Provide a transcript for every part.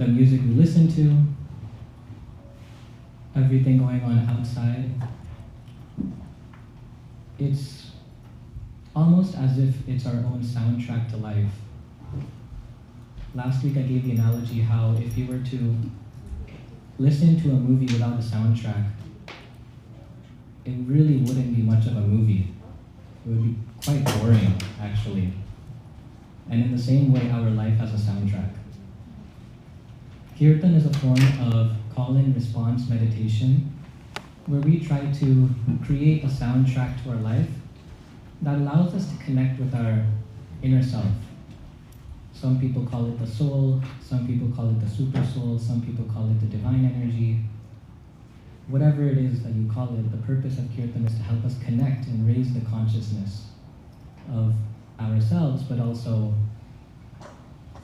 the music we listen to, everything going on outside. It's almost as if it's our own soundtrack to life. Last week I gave the analogy how if you were to listen to a movie without a soundtrack, it really wouldn't be much of a movie. It would be quite boring, actually. And in the same way, our life has a soundtrack. Kirtan is a form of call-and response meditation where we try to create a soundtrack to our life that allows us to connect with our inner self. Some people call it the soul, some people call it the super soul, some people call it the divine energy. Whatever it is that you call it, the purpose of Kirtan is to help us connect and raise the consciousness of ourselves, but also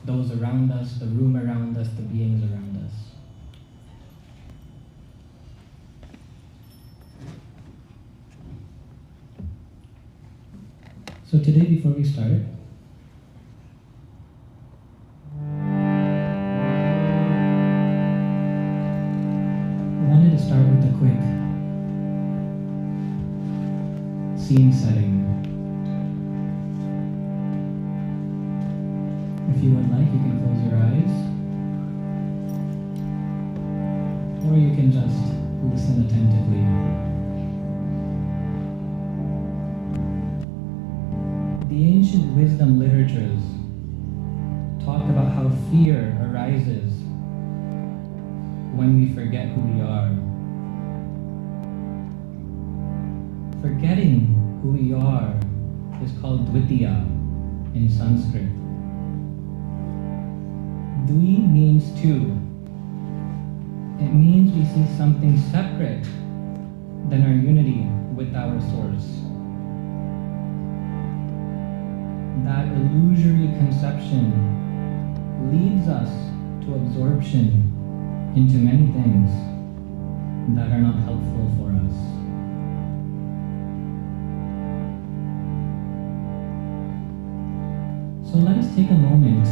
those around us, the room around us, the beings around us. So today, before we start, I wanted to start with a quick scene setting. If you would like, you can close your eyes, or you can just listen attentively. The ancient wisdom literatures talk about how fear arises when we forget who we are. Forgetting who we are is called dvitiya in Sanskrit. Dvi means two. It means we see something separate than our unity with our source. That illusory conception leads us to absorption into many things that are not helpful for us. So let us take a moment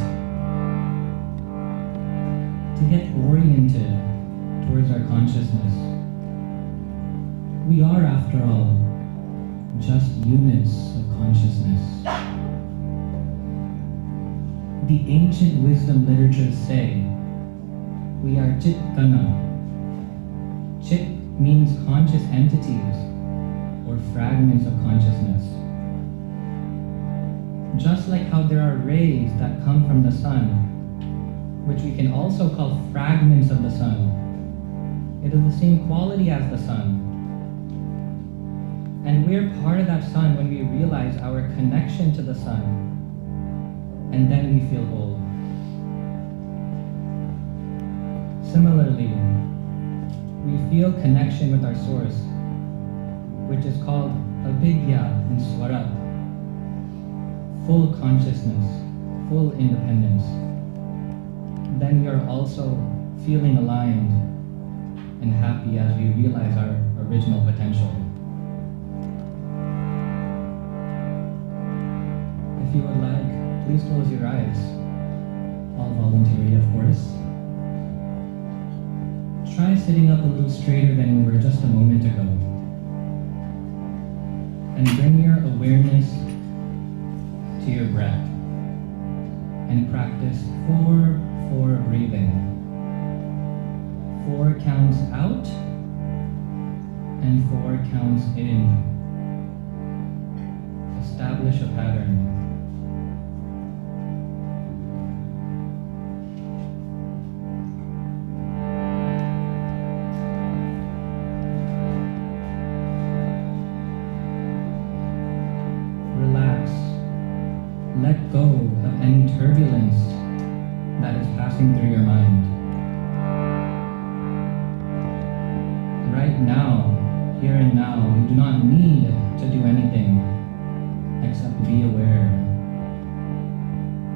to get oriented towards our consciousness. We are, after all, just units of consciousness. The ancient wisdom literatures say we are chit gana. Chit means conscious entities or fragments of consciousness. Just like how there are rays that come from the sun, which we can also call fragments of the sun. It is the same quality as the sun. And we're part of that sun when we realize our connection to the sun, and then we feel whole. Similarly, we feel connection with our source, which is called avidya and swarat, full consciousness, full independence. Then we are also feeling aligned and happy as we realize our original potential. If you would like, please close your eyes. All voluntary, of course. Try sitting up a little straighter than you were just a moment ago. And bring your awareness to your breath. And practice 4 breathing. 4 counts out and 4 counts in. Establish a pattern. Relax. Let go of any turbulence that is passing through your mind. Right now, here and now, you do not need to do anything except be aware.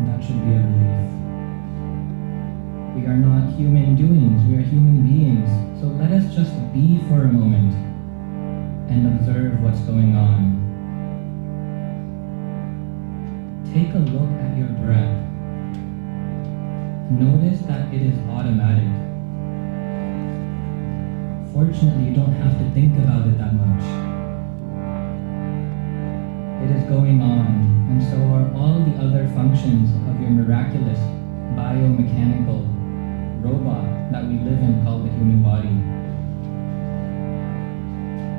That should be a relief. We are not human doings, we are human beings. So let us just be for a moment and observe what's going on. Take a look at your breath. Notice that it is automatic. Fortunately, you don't have to think about it that much. It is going on, and so are all the other functions of your miraculous biomechanical robot that we live in called the human body.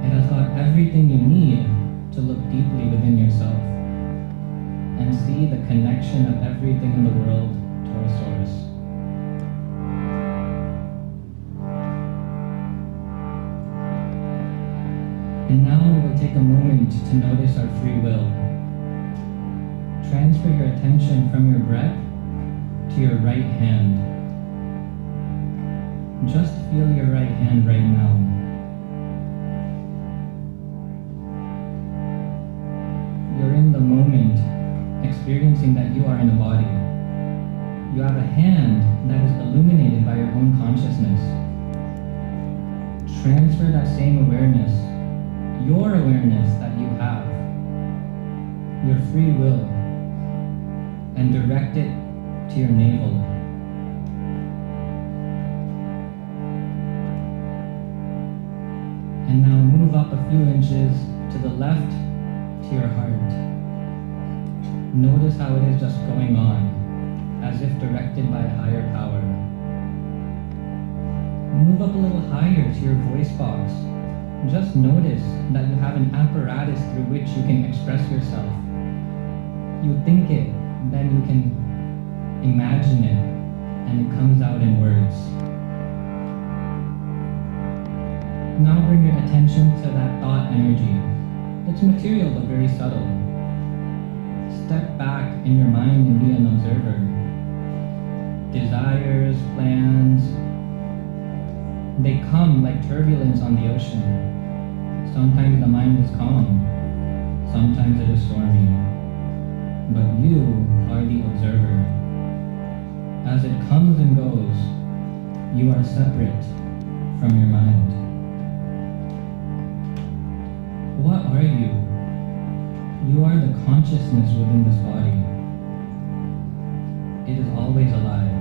It has got everything you need to look deeply within yourself and see the connection of everything in the world to our source. And now we will take a moment to notice our free will. Transfer your attention from your breath to your right hand. Just feel your right hand right now. You're in the moment, experiencing that you are in a body. You have a hand that is illuminated by your own consciousness. Transfer that same awareness, your awareness that you have, your free will, and direct it to your navel. And now move up a few inches to the left to your heart. Notice how it is just going on, as if directed by a higher power. Move up a little higher to your voice box. Just notice that you have an apparatus through which you can express yourself. You think it, then you can imagine it, and it comes out in words. Now bring your attention to that thought energy. It's material but very subtle. Step back in your mind and be an observer. Desires, plans, they come like turbulence on the ocean. Sometimes the mind is calm, sometimes it is stormy. But you are the observer. As it comes and goes, you are separate from your mind. What are you? You are the consciousness within this body. It is always alive.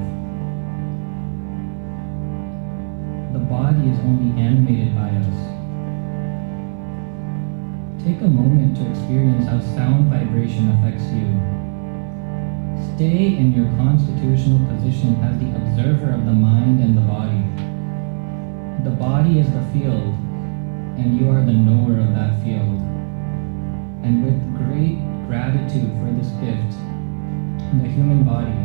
The body is only animated by us. Take a moment to experience how sound vibration affects you. Stay in your constitutional position as the observer of the mind and the body. The body is the field, and you are the knower of that field. And with great gratitude for this gift, the human body,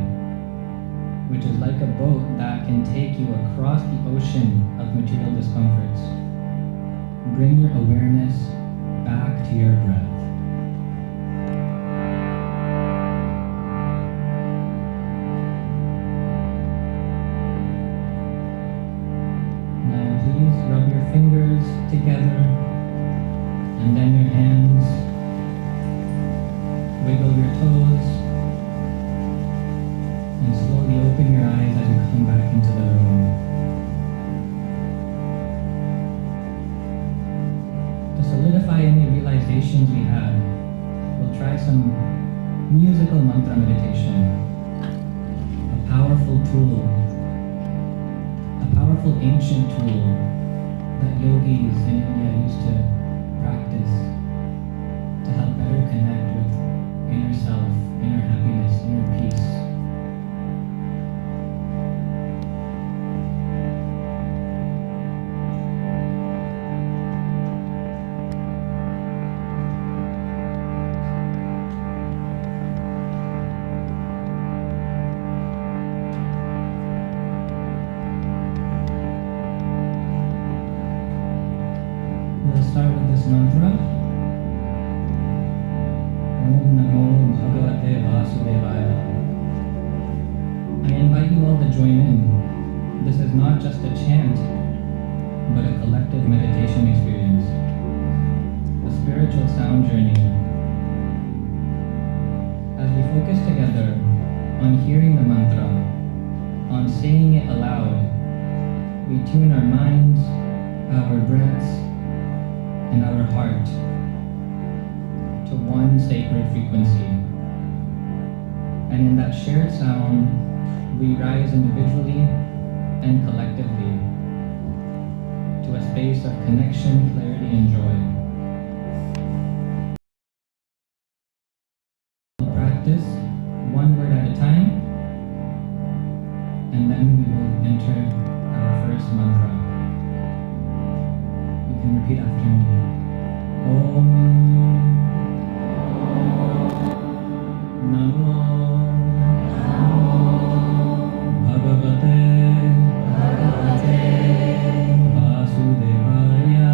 which is like a boat that can take you across the ocean of material discomforts, bring your awareness back to your breath. Now please rub your fingers together and then your hands. Wiggle your toes and slowly open your eyes as you come back into the room. To solidify any realizations we had, we'll try some musical mantra meditation. A powerful tool, a powerful ancient tool that yogis in India used to practice to help better connect with inner self, inner happiness, inner peace. We'll start with this mantra. Om Namo Bhagavate Vasudevaya. I invite you all to join in. This is not just a chant, but a collective meditation experience. A spiritual sound journey. As we focus together on hearing the mantra, on saying it aloud, we tune our minds, our breaths, and our heart to one sacred frequency. And in that shared sound, we rise individually and collectively to a space of connection, clarity, and joy. We'll practice one word at a time, and then we will enter our first mantra. You can repeat after me. Om Namo Bhagavate Vasudevaya.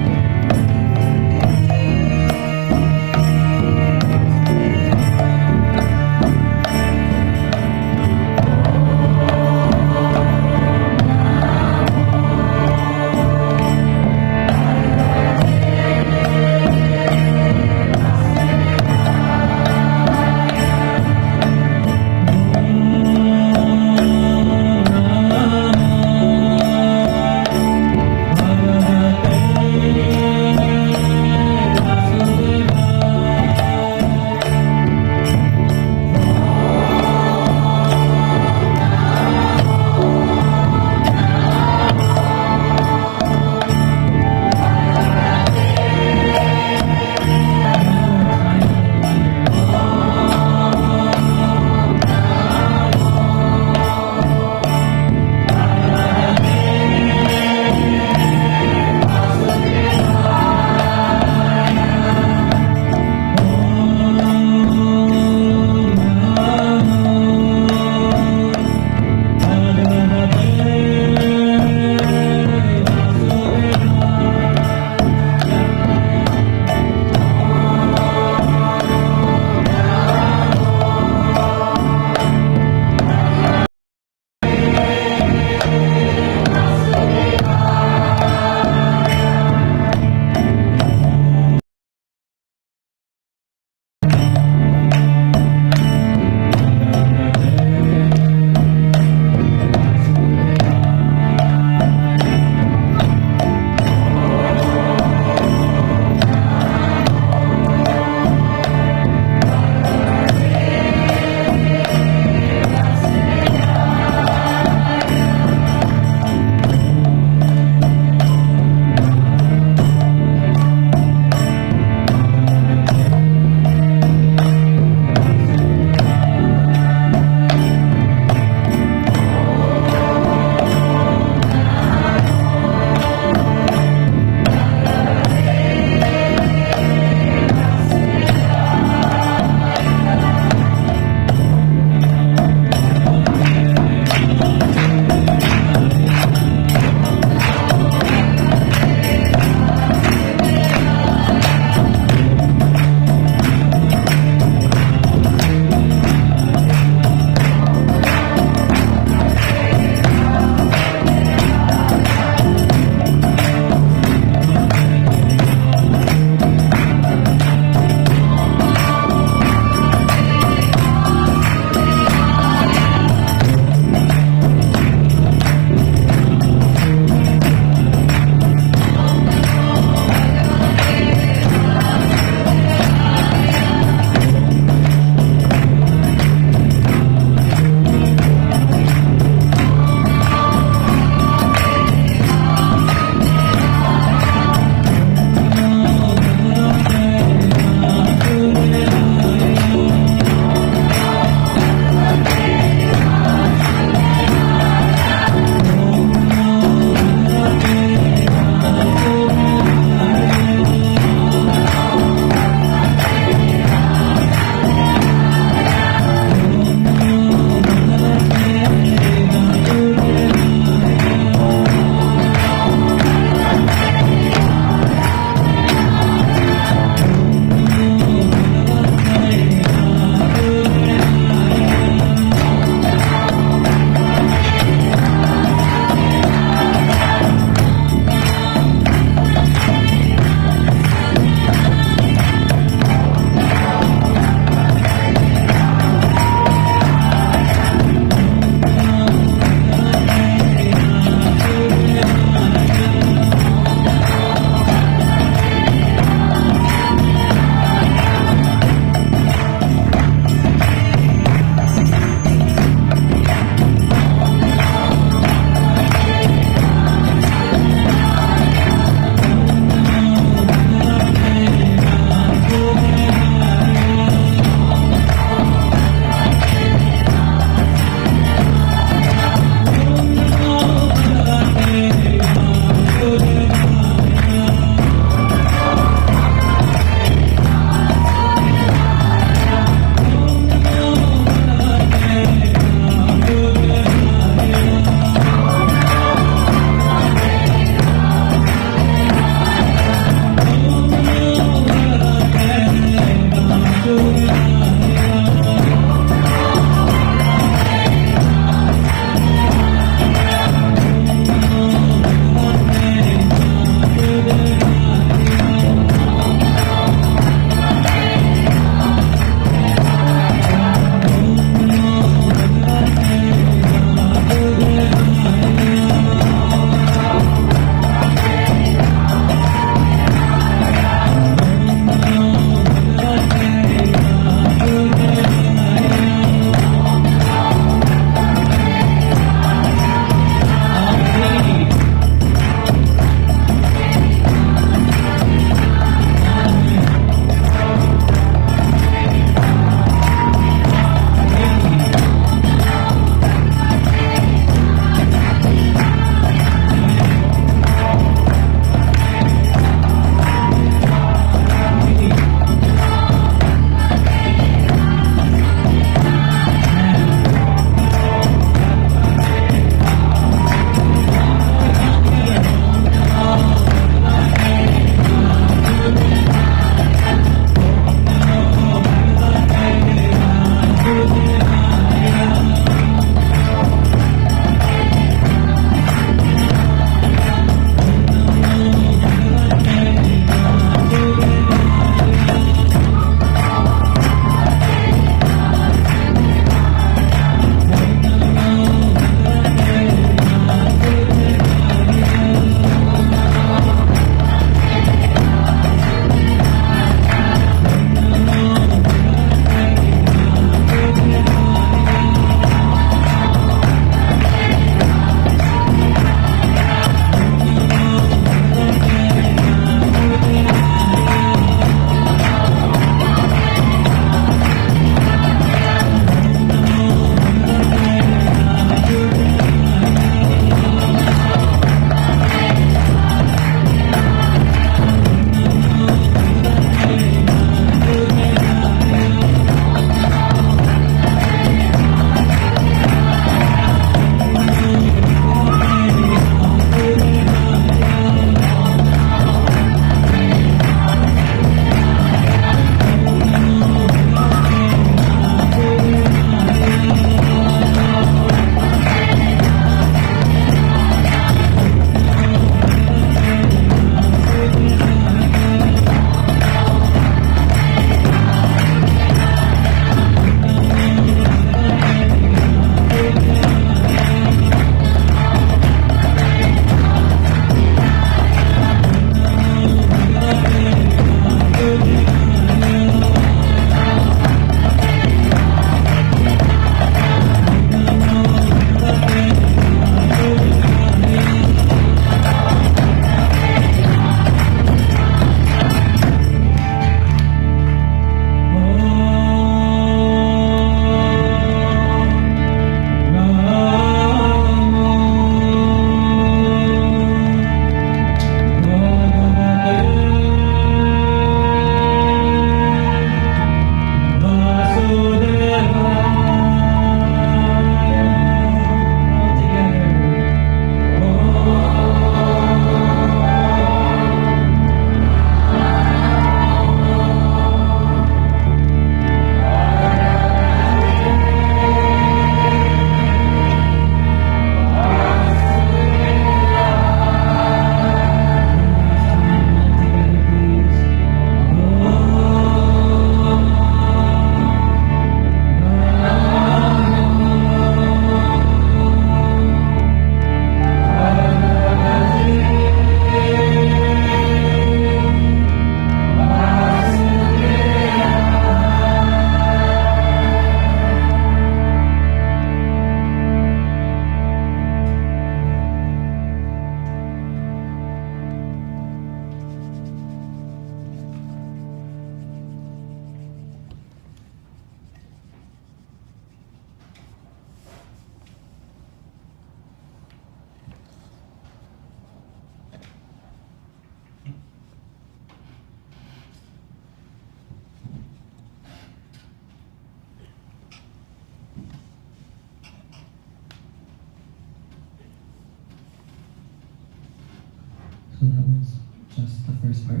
So that was just the first part.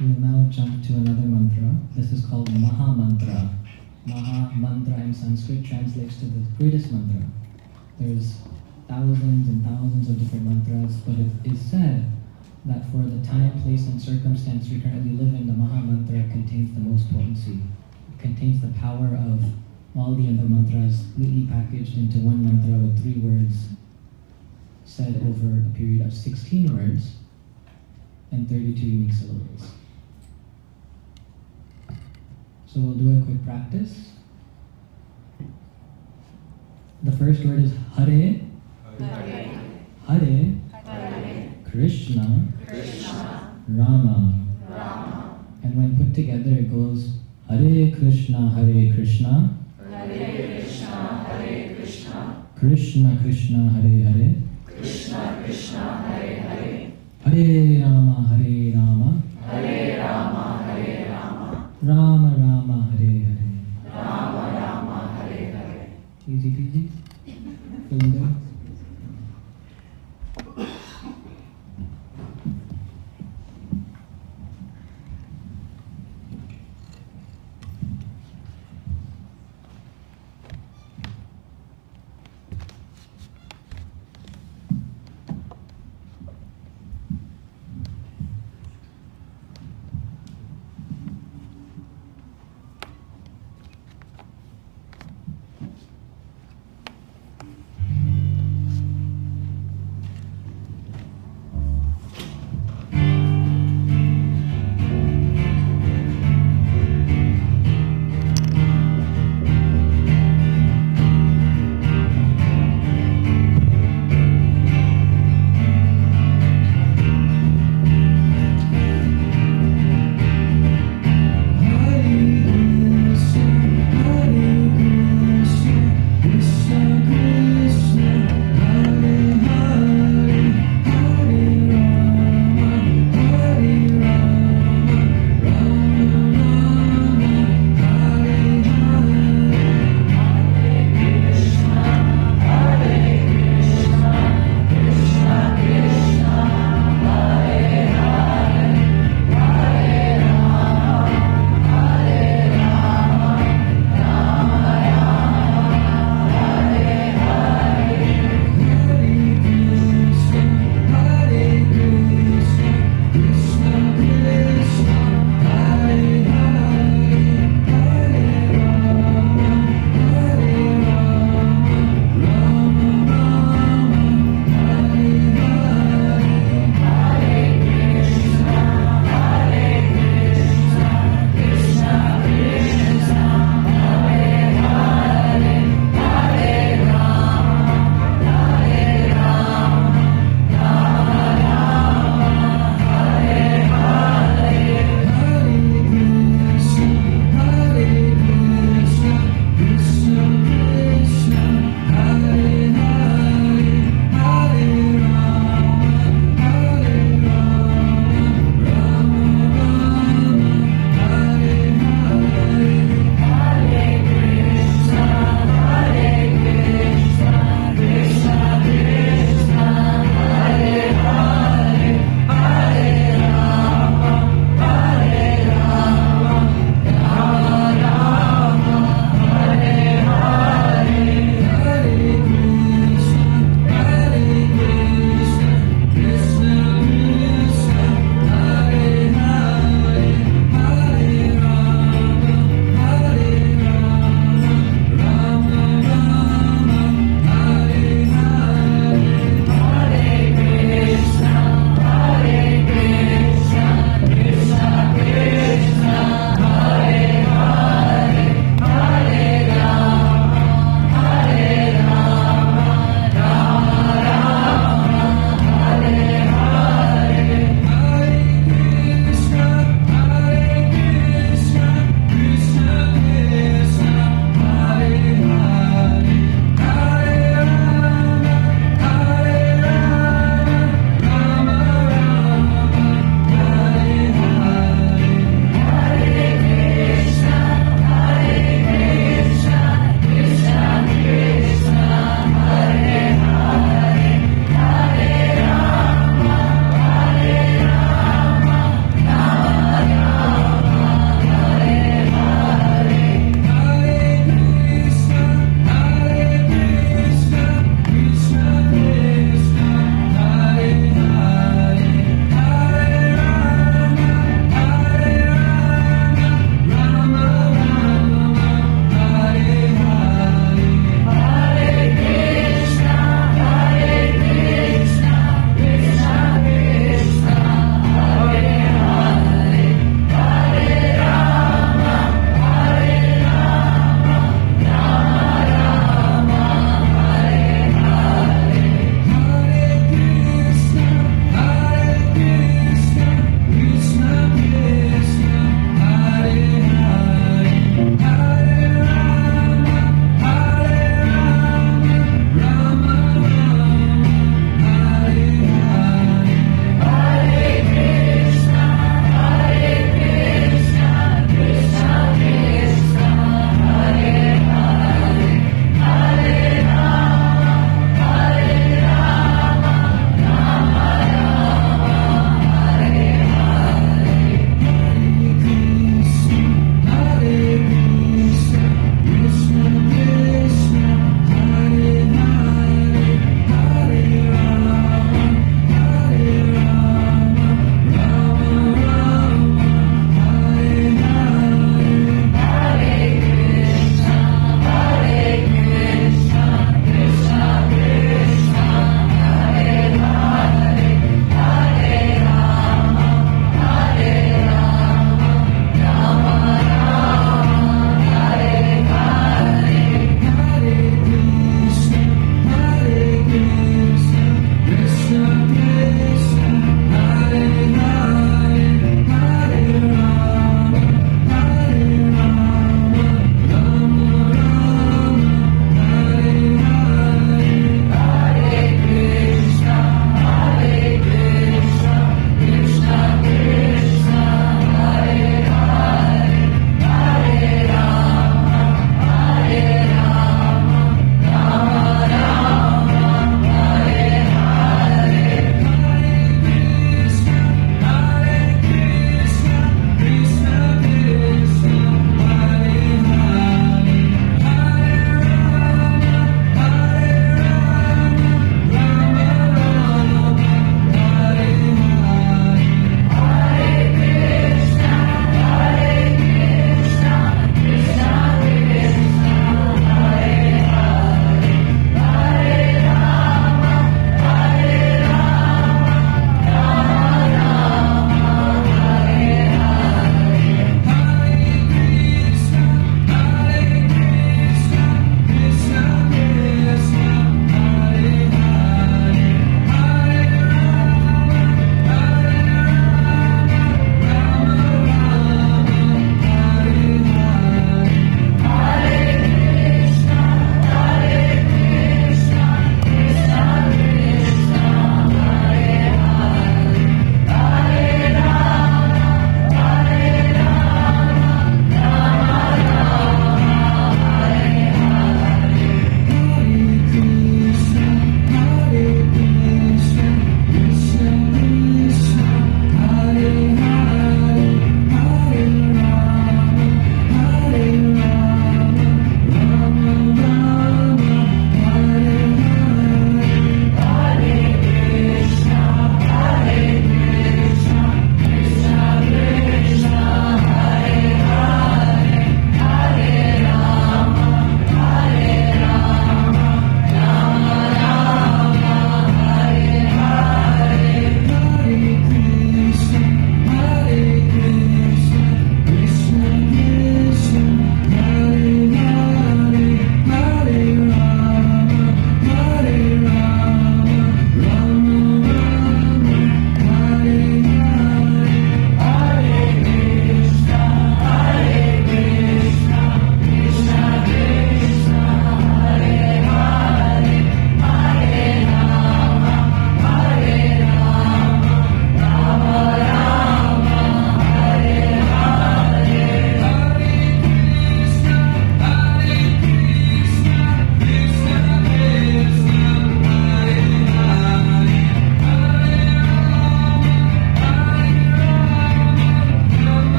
We will now jump to another mantra. This is called Maha Mantra. Maha Mantra in Sanskrit translates to the greatest mantra. There's thousands and thousands of different mantras, but it is said that for the time, place, and circumstance we currently live in, the Maha Mantra contains the most potency. It contains the power of all the other mantras neatly packaged into one mantra with 3 words said over a period of 16 words and 32 unique syllables. So we'll do a quick practice. The first word is Hare, Hare, Hare, Hare, Krishna, Krishna, Rama. Rama, And when put together it goes Hare Krishna, Hare Krishna, Hare Krishna, Hare Krishna, Krishna Krishna, Hare Hare, Krishna Krishna, Hare Hare, Hare Rama, Hare Rama, Hare Rama, Hare Rama, Rama Rama, Hare Hare. Rama Rama, Hare Hare. Easy peasy. Feeling good?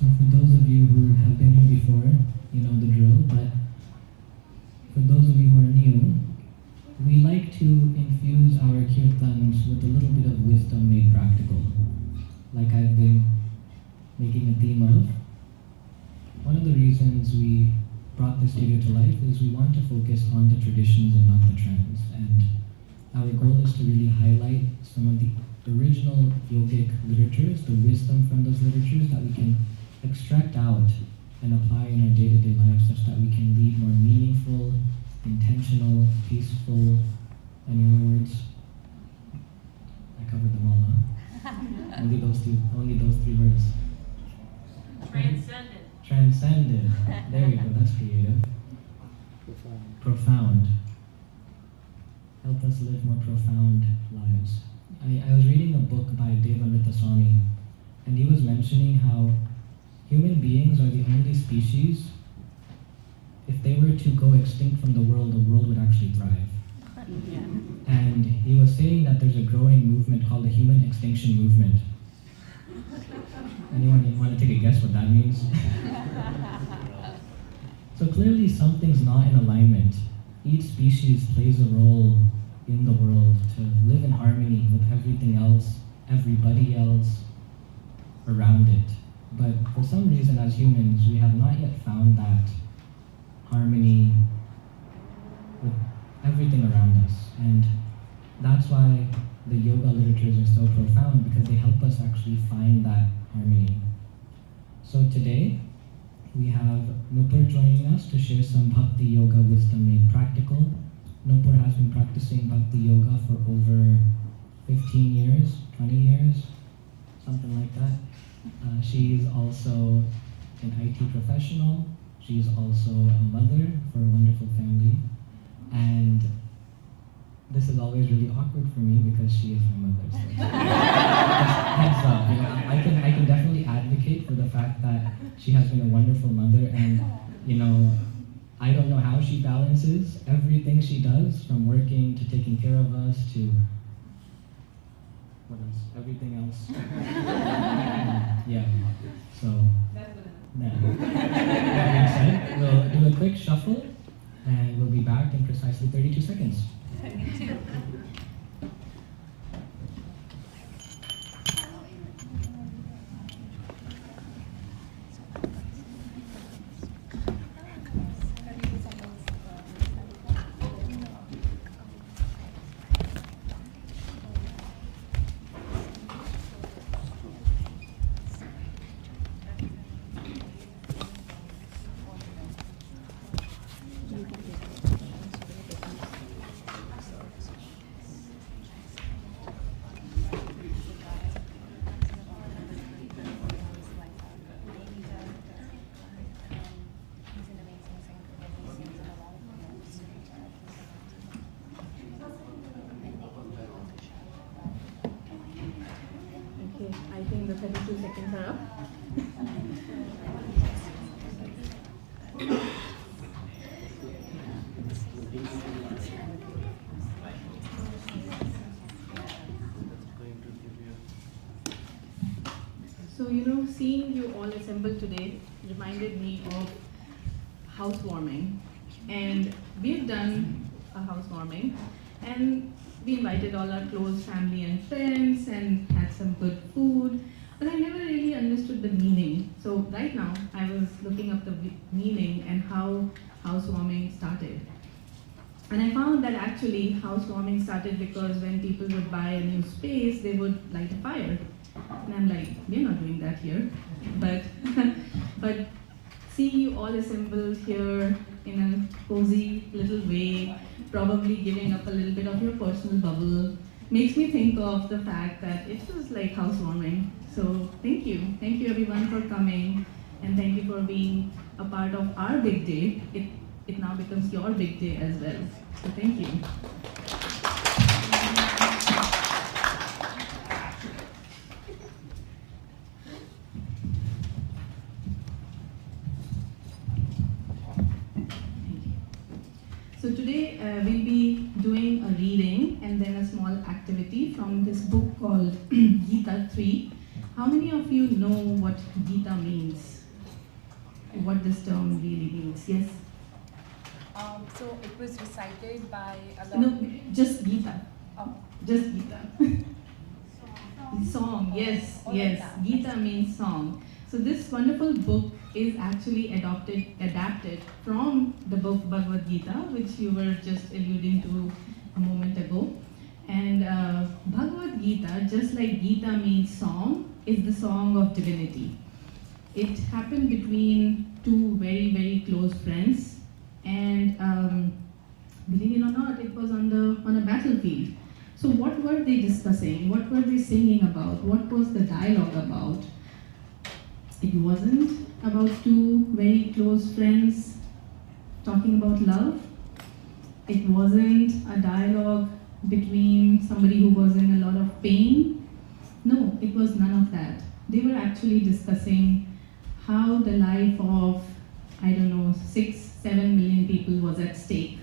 So for those of you who have been here before, you know the drill, but for those of you who are new, we like to infuse our kirtans with a little bit of wisdom made practical, like I've been making a theme of. One of the reasons we brought this video to life is we want to focus on the traditions and not the trends, and our goal is to really highlight some of the original yogic literatures, the wisdom from those literatures that we can extract out and apply in our day-to-day lives such that we can lead more meaningful, intentional, peaceful, any other words? I covered them all, huh? Only those three words. Transcendent. Transcendent. There we go, that's creative. Profound. Help us live more profound lives. I was reading a book by Deva Swami, and he was mentioning how human beings are the only species, if they were to go extinct from the world would actually thrive. And he was saying that there's a growing movement called the Human Extinction Movement. Anyone want to take a guess what that means? So clearly something's not in alignment. Each species plays a role in the world to live in harmony with everything else, everybody else around it. But for some reason as humans, we have not yet found that harmony with everything around us. And that's why the yoga literatures are so profound, because they help us actually find that harmony. So today, we have Nupur joining us to share some Bhakti Yoga wisdom made practical. Nupur has been practicing Bhakti Yoga for over 15 years, 20 years, something like that. She's also an IT professional. She's also a mother for a wonderful family. And this is always really awkward for me because she is my mother. So heads up, you know, I can definitely advocate for the fact that she has been a wonderful mother, and you know, I don't know how she balances everything she does, from working to taking care of us to what else? Everything else. Yeah. So yeah. That being said, we'll do a quick shuffle and we'll be back in precisely 32 seconds. I think the 32 seconds are up. So, you know, seeing you all assembled today reminded me of housewarming. And we've done a housewarming, and we invited all our close family and friends and had some good food, but I never really understood the meaning. So right now, I was looking up the meaning and how housewarming started. And I found that actually housewarming started because when people would buy a new space, they would light a fire. And I'm like, we're not doing that here. But seeing you all assembled here in a cozy little way, probably giving up a little bit of your personal bubble, makes me think of the fact that it was like housewarming. So thank you. Thank you everyone for coming, and thank you for being a part of our big day. It now becomes your big day as well. So thank you. So today we'll be doing a reading and then a small activity from this book called Gita 3, How many of you know what Gita means? What this term really means? Yes? So it was recited by a lot No, of... just Gita. Oh. Just Gita. Song, yes, Oh, yes. like that. Gita means song. So this wonderful book is actually adapted from the book Bhagavad Gita, which you were just alluding to a moment ago. And Bhagavad Gita, just like Gita means song, is the song of divinity. It happened between two very, very close friends, and believe it or not, it was on a battlefield. So what were they discussing? What were they singing about? What was the dialogue about? It wasn't about two very close friends talking about love. It wasn't a dialogue between somebody who was in a lot of pain. No, it was none of that. They were actually discussing how the life of, I don't know, 6-7 million people was at stake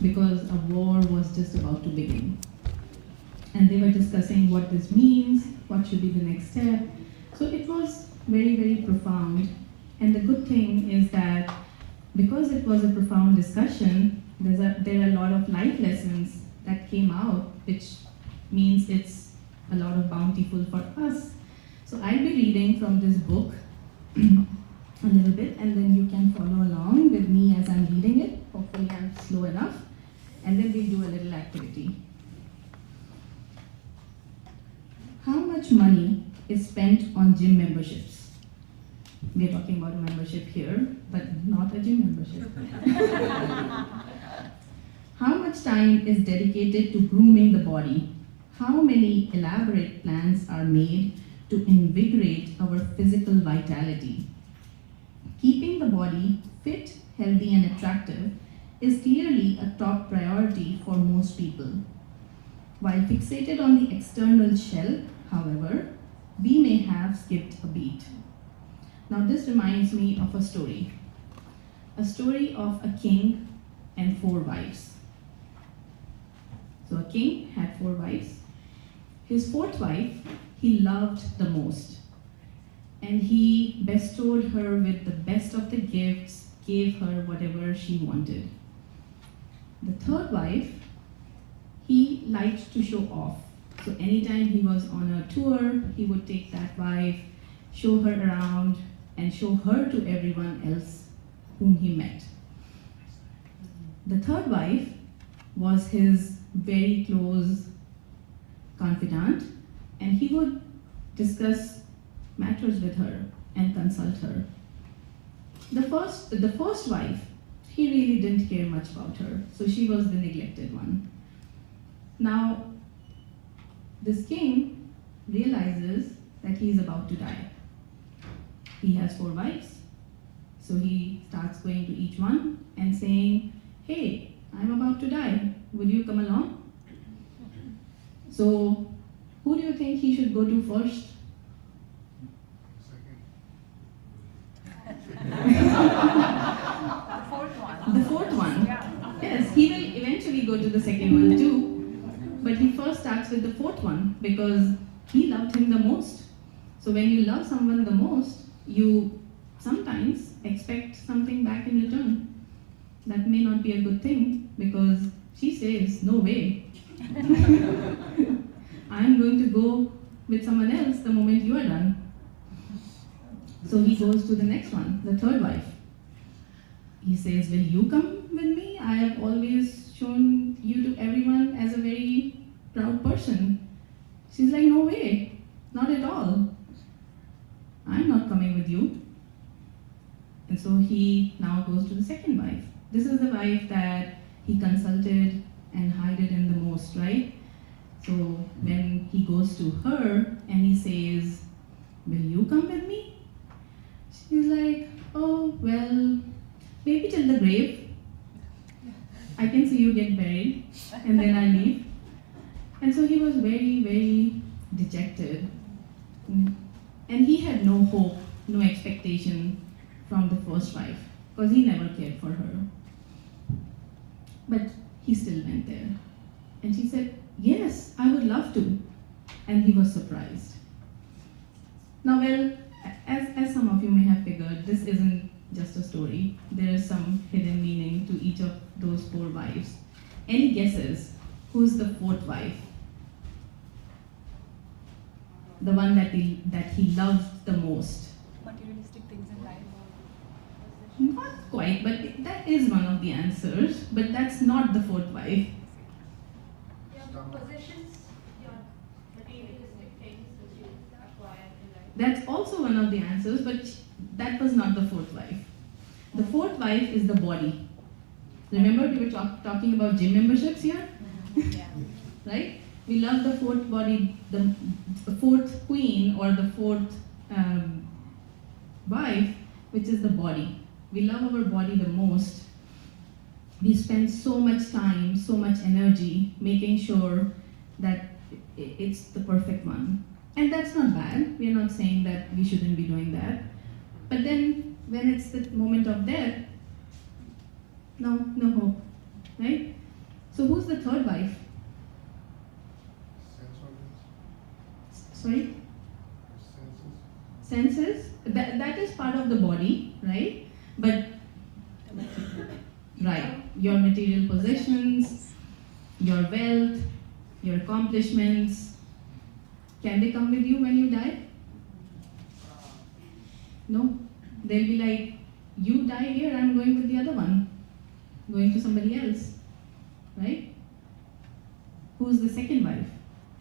because a war was just about to begin. And they were discussing what this means, what should be the next step. So it was very, very profound. And the good thing is that because it was a profound discussion, there are a lot of life lessons that came out, which means it's a lot of bountiful for us. So I'll be reading from this book a little bit, and then you can follow along with me as I'm reading it. Hopefully I'm slow enough. And then we'll do a little activity. How much money is spent on gym memberships? We're talking about a membership here, but not a gym membership. How much time is dedicated to grooming the body? How many elaborate plans are made to invigorate our physical vitality? Keeping the body fit, healthy, and attractive is clearly a top priority for most people. While fixated on the external shell, however, we may have skipped a beat. Now this reminds me of a story of a king and 4 wives. So a king had 4 wives. His 4th wife he loved the most, and he bestowed her with the best of the gifts, gave her whatever she wanted. The 3rd wife, he liked to show off. So anytime he was on a tour, he would take that wife, show her around, and show her to everyone else whom he met. The 3rd wife was his very close confidant, and he would discuss matters with her and consult her. The first wife, he really didn't care much about her, so she was the neglected one. Now, this king realizes that he is about to die. He has 4 wives, so he starts going to each one and saying, "Hey, I'm about to die, would you come along?" So, who do you think he should go to first? The 4th one. Yeah. Yes, he will eventually go to the 2nd one too. But he first starts with the 4th one because he loved him the most. So when you love someone the most, you sometimes expect something back in return. That may not be a good thing because she says, "No way. I'm going to go with someone else the moment you are done." So he goes to the next one, the 3rd wife. He says, "Will you come with me? I have always shown you to everyone as a very proud person." She's like, "No way, not at all. I'm not coming with you." And so he now goes to the 2nd wife. This is the wife that he consulted and hided in the most, right? So when he goes to her and he says, "Will you come with me?" She's like, "Oh, well, maybe till the grave. I can see you get buried, and then I leave." And so he was very, very dejected. And he had no hope, no expectation from the first wife, because he never cared for her. But he still went there. And she said, "Yes, I would love to." And he was surprised. Now, well, as some of you may have figured, this isn't just a story. There is some hidden meaning to each of those 4 wives. Any guesses? Who's the 4th wife? The one that he loved the most. Materialistic things in life. Not quite, but that is one of the answers. But that's not the 4th wife. Your possessions, your materialistic things which you acquire in life. That's also one of the answers, but that was not the 4th wife. The 4th wife is the body. Remember we were talking about gym memberships here? Yeah. Right? We love the 4th body, the 4th queen or the 4th wife, which is the body. We love our body the most. We spend so much time, so much energy making sure that it's the perfect one. And that's not bad. We're not saying that we shouldn't be doing that. But then when it's the moment of death, no hope, right? So who's the 3rd wife? Sorry? Senses. That is part of the body, right? But, right, your material possessions, your wealth, your accomplishments, can they come with you when you die? No. They'll be like, you die here, I'm going with the other one. Going to somebody else, right? Who's the 2nd wife?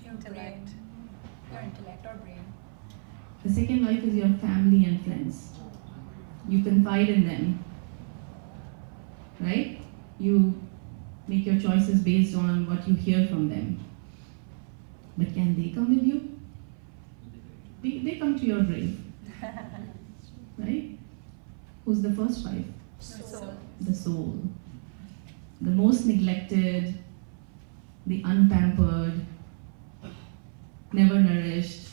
Your intellect. Your intellect or brain. The 2nd wife is your family and friends. You confide in them, right? You make your choices based on what you hear from them. But can they come with you? They come to your grave, right? Who's the 1st wife? Soul. The soul. The most neglected, the unpampered, never nourished,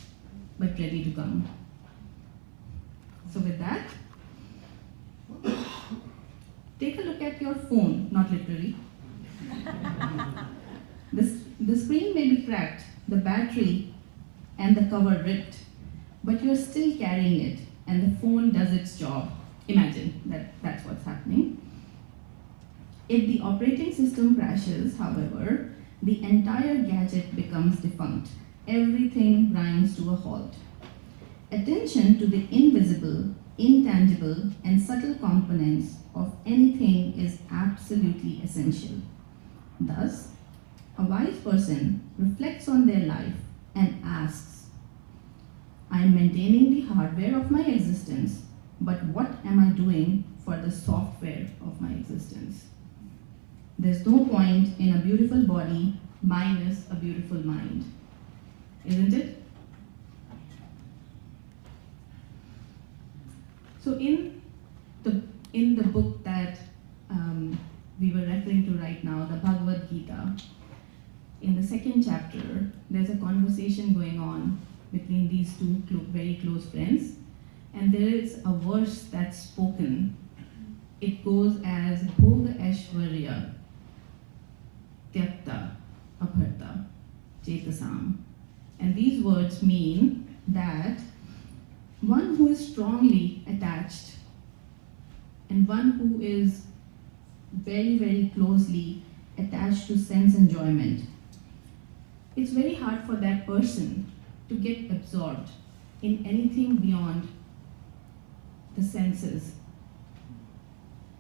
but ready to come. So with that, take a look at your phone, not literally. The screen may be cracked, the battery and the cover ripped, but you're still carrying it and the phone does its job. Imagine that's what's happening. If the operating system crashes, however, the entire gadget becomes defunct. Everything grinds to a halt. Attention to the invisible, intangible, and subtle components of anything is absolutely essential. Thus, a wise person reflects on their life and asks, I am maintaining the hardware of my existence, but what am I doing for the software of my existence? There's no point in a beautiful body minus a beautiful mind, isn't it? So in the book that we were referring to right now, the Bhagavad Gita, in the 2nd chapter, there's a conversation going on between these 2 very close friends, and there is a verse that's spoken. It goes as Bhoga Aishwarya Tyakta Abharta Chetasam. And these words mean that one who is strongly attached and one who is very, very closely attached to sense enjoyment, it's very hard for that person to get absorbed in anything beyond the senses.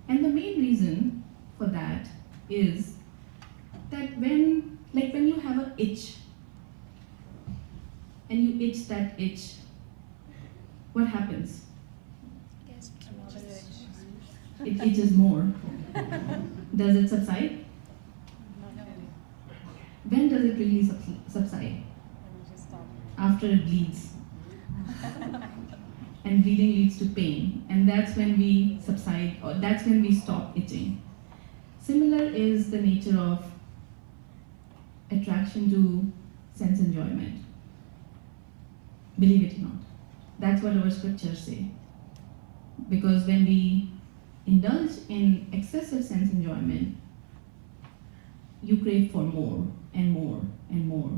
And the main reason for that is that when you have an itch and you itch that itch, what happens? It itches more. Does it subside? When does it really subside? After it bleeds. And bleeding leads to pain. And that's when we subside, or that's when we stop itching. Similar is the nature of attraction to sense enjoyment. Believe it or not. That's what our scriptures say. Because when we indulge in excessive sense enjoyment, you crave for more and more and more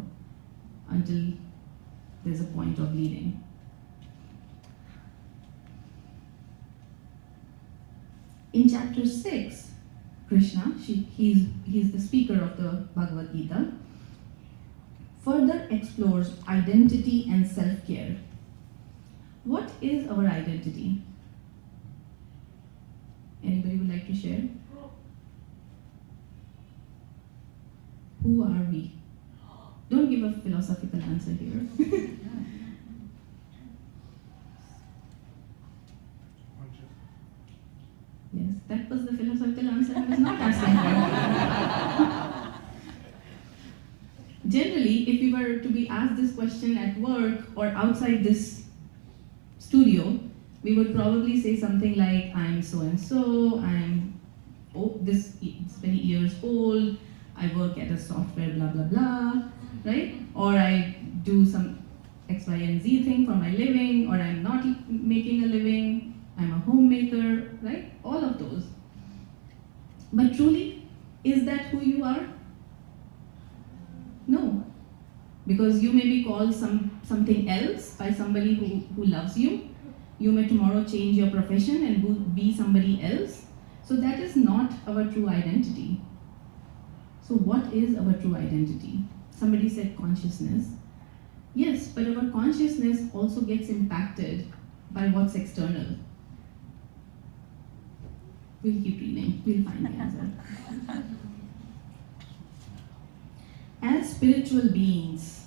until there's a point of bleeding. In chapter 6, Krishna, he's the speaker of the Bhagavad Gita, further explores identity and self-care. What is our identity? Anybody would like to share? Who are we? Don't give a philosophical answer here. Yes, that was the philosophical answer I was not asking for. Generally, if we were to be asked this question at work or outside this studio, we would probably say something like, I'm so and so, I'm this many years old, I work at a software, blah blah blah, right? Or I do some X, Y, and Z thing for my living, or I'm not making a living, I'm a homemaker, right? All of those. But truly, is that who you are? No. Because you may be called something else by somebody who loves you. You may tomorrow change your profession and be somebody else. So that is not our true identity. So what is our true identity? Somebody said consciousness. Yes, but our consciousness also gets impacted by what's external. We'll keep reading, we'll find the answer. As spiritual beings,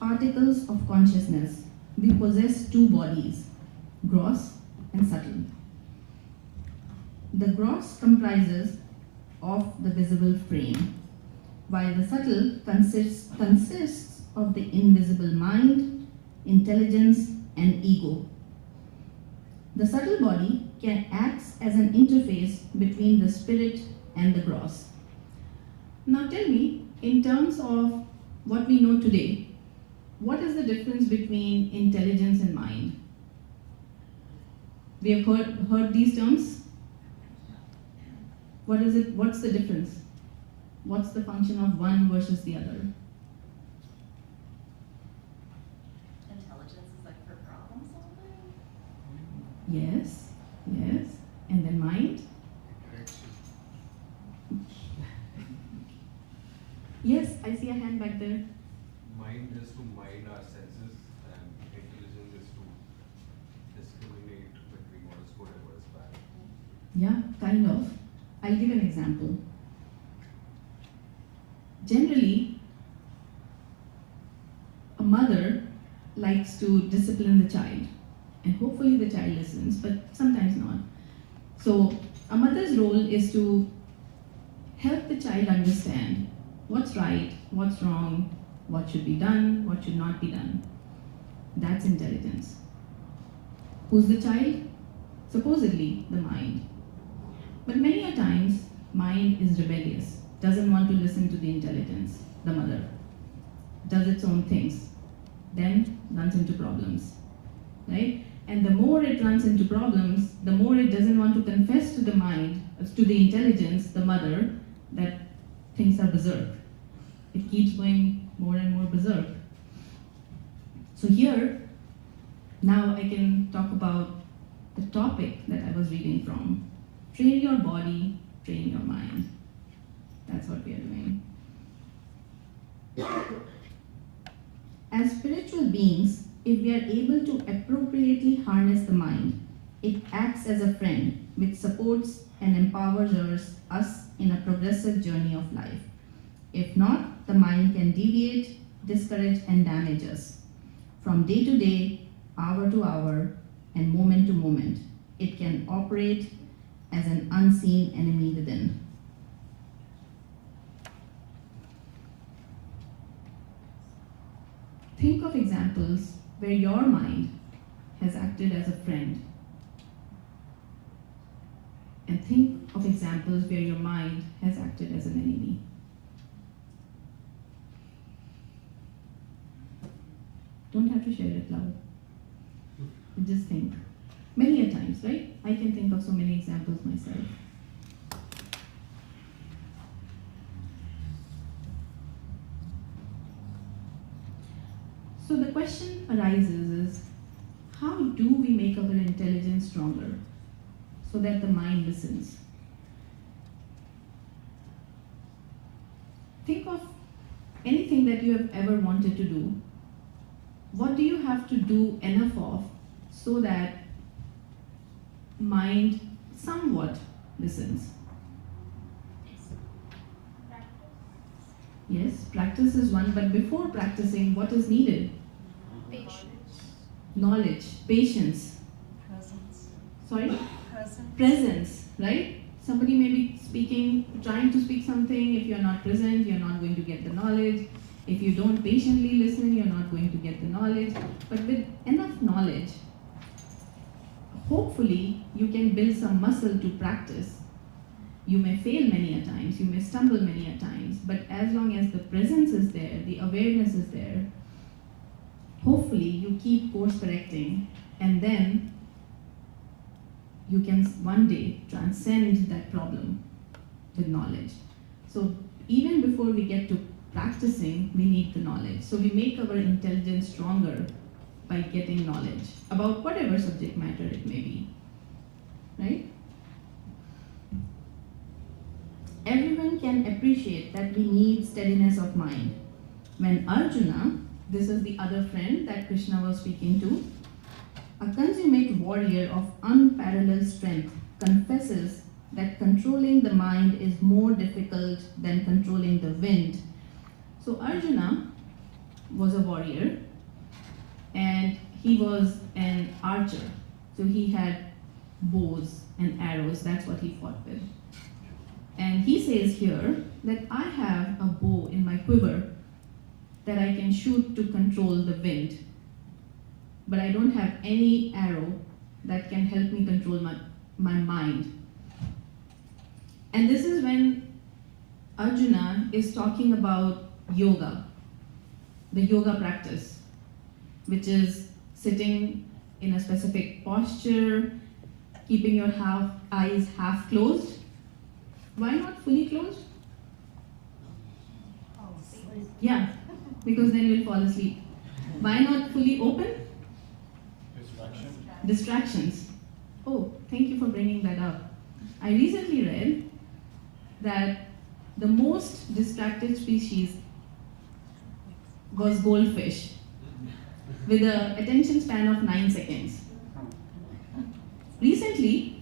particles of consciousness, we possess two bodies, gross and subtle. The gross comprises of the visible frame, while the subtle consists of the invisible mind, intelligence, and ego. The subtle body acts as an interface between the spirit and the gross. Now tell me, in terms of what we know today, what is the difference between intelligence and mind? We have heard these terms. What is it? What's the difference? What's the function of one versus the other? Intelligence is like for problem solving? Yes, yes. And then mind? Yes, I see a hand back there. Mind is to mind our senses, and intelligence is to discriminate between what is good and what is bad. Yeah, kind of. I'll give an example. Generally, a mother likes to discipline the child, and hopefully the child listens, but sometimes not. So, a mother's role is to help the child understand what's right, what's wrong, what should be done, what should not be done. That's intelligence. Who's the child? Supposedly, the mind. But many a times, mind is rebellious, doesn't want to listen to the intelligence, the mother, does its own things, then runs into problems, right? And the more it runs into problems, the more it doesn't want to confess to the mind, to the intelligence, the mother, that things are berserk. It keeps going more and more berserk. So here, now I can talk about the topic that I was reading from. Train your body, train your mind. That's what we are doing. As spiritual beings, if we are able to appropriately harness the mind, it acts as a friend which supports and empowers us in a progressive journey of life. If not, the mind can deviate, discourage, and damage us. From day to day, hour to hour, and moment to moment, it can operate as an unseen enemy within. Think of examples where your mind has acted as a friend. And think of examples where your mind has acted as an enemy. Don't have to share it loud. Just think. Many a times, right? I can think of so many examples myself. So the question arises is, how do we make our intelligence stronger? so that the mind listens. Think of anything that you have ever wanted to do. What do you have to do enough of so that mind somewhat listens? Yes, practice is one, but before practicing, what is needed? Patience. Knowledge, patience. Presence. Sorry? Presence. Presence, right? Somebody may be trying to speak something. If you're not present, you're not going to get the knowledge. If you don't patiently listen, you're not going to get the knowledge. But with enough knowledge, hopefully you can build some muscle to practice. You may fail many a times, you may stumble many a times, but as long as the presence is there, the awareness is there, hopefully you keep course correcting, and then you can one day transcend that problem with knowledge. So even before we get to practicing, we need the knowledge. So we make our intelligence stronger by getting knowledge about whatever subject matter it may be, right? Everyone can appreciate that we need steadiness of mind. When Arjuna, this is the other friend that Krishna was speaking to, a consummate warrior of unparalleled strength, confesses that controlling the mind is more difficult than controlling the wind. So Arjuna was a warrior and he was an archer. So he had bows and arrows, that's what he fought with. And he says here that I have a bow in my quiver that I can shoot to control the wind, but I don't have any arrow that can help me control my mind. And this is when Arjuna is talking about yoga, the yoga practice, which is sitting in a specific posture, keeping your eyes half closed. Why not fully closed? Yeah, because then you'll fall asleep. Why not fully open? Distractions. Oh, thank you for bringing that up. I recently read that the most distracted species was goldfish, with an attention span of 9 seconds. Recently,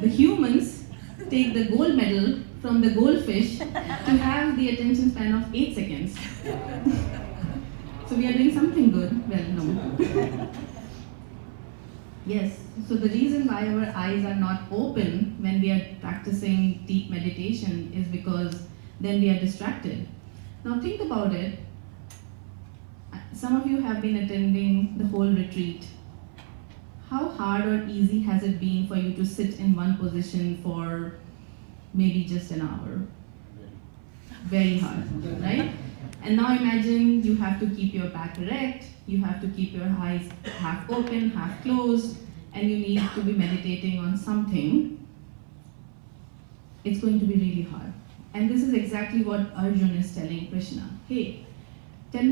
the humans take the gold medal from the goldfish to have the attention span of 8 seconds. So we are doing something good. Well, no. Yes, so the reason why our eyes are not open when we are practicing deep meditation is because then we are distracted. Now think about it. Some of you have been attending the whole retreat. How hard or easy has it been for you to sit in one position for maybe just an hour? Very hard, right? And now imagine you have to keep your back erect, you have to keep your eyes half open, half closed, and you need to be meditating on something. It's going to be really hard. And this is exactly what Arjuna is telling Krishna. Hey, give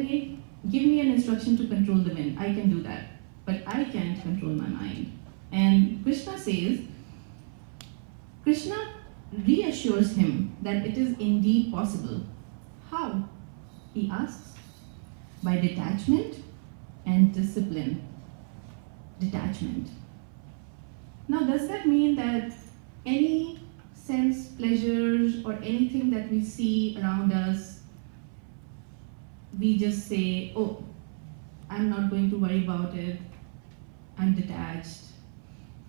me an instruction to control the wind. I can do that, but I can't control my mind. And Krishna reassures him that it is indeed possible. How? He asks. By detachment and discipline. Detachment. Now, does that mean that any sense pleasures or anything that we see around us, we just say, oh, I'm not going to worry about it, I'm detached,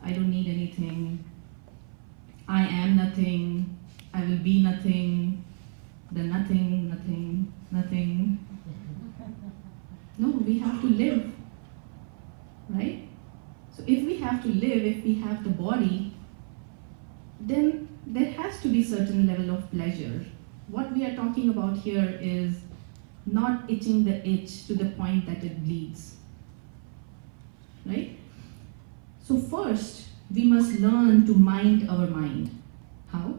I don't need anything, I am nothing, I will be nothing, the nothing, nothing, nothing. No, we have to live, right? So if we have to live, if we have the body, then there has to be certain level of pleasure. What we are talking about here is not itching the itch to the point that it bleeds, right? So first, we must learn to mind our mind. How?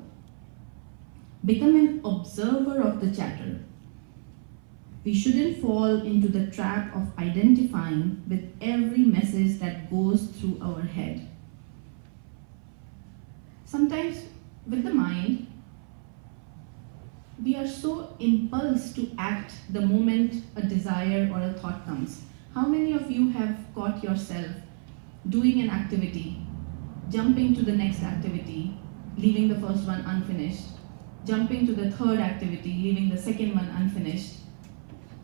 Become an observer of the chatter. We shouldn't fall into the trap of identifying with every message that goes through our head. Sometimes with the mind, we are so impulsed to act the moment a desire or a thought comes. How many of you have caught yourself doing an activity, jumping to the next activity, leaving the first one unfinished, jumping to the third activity, leaving the second one unfinished,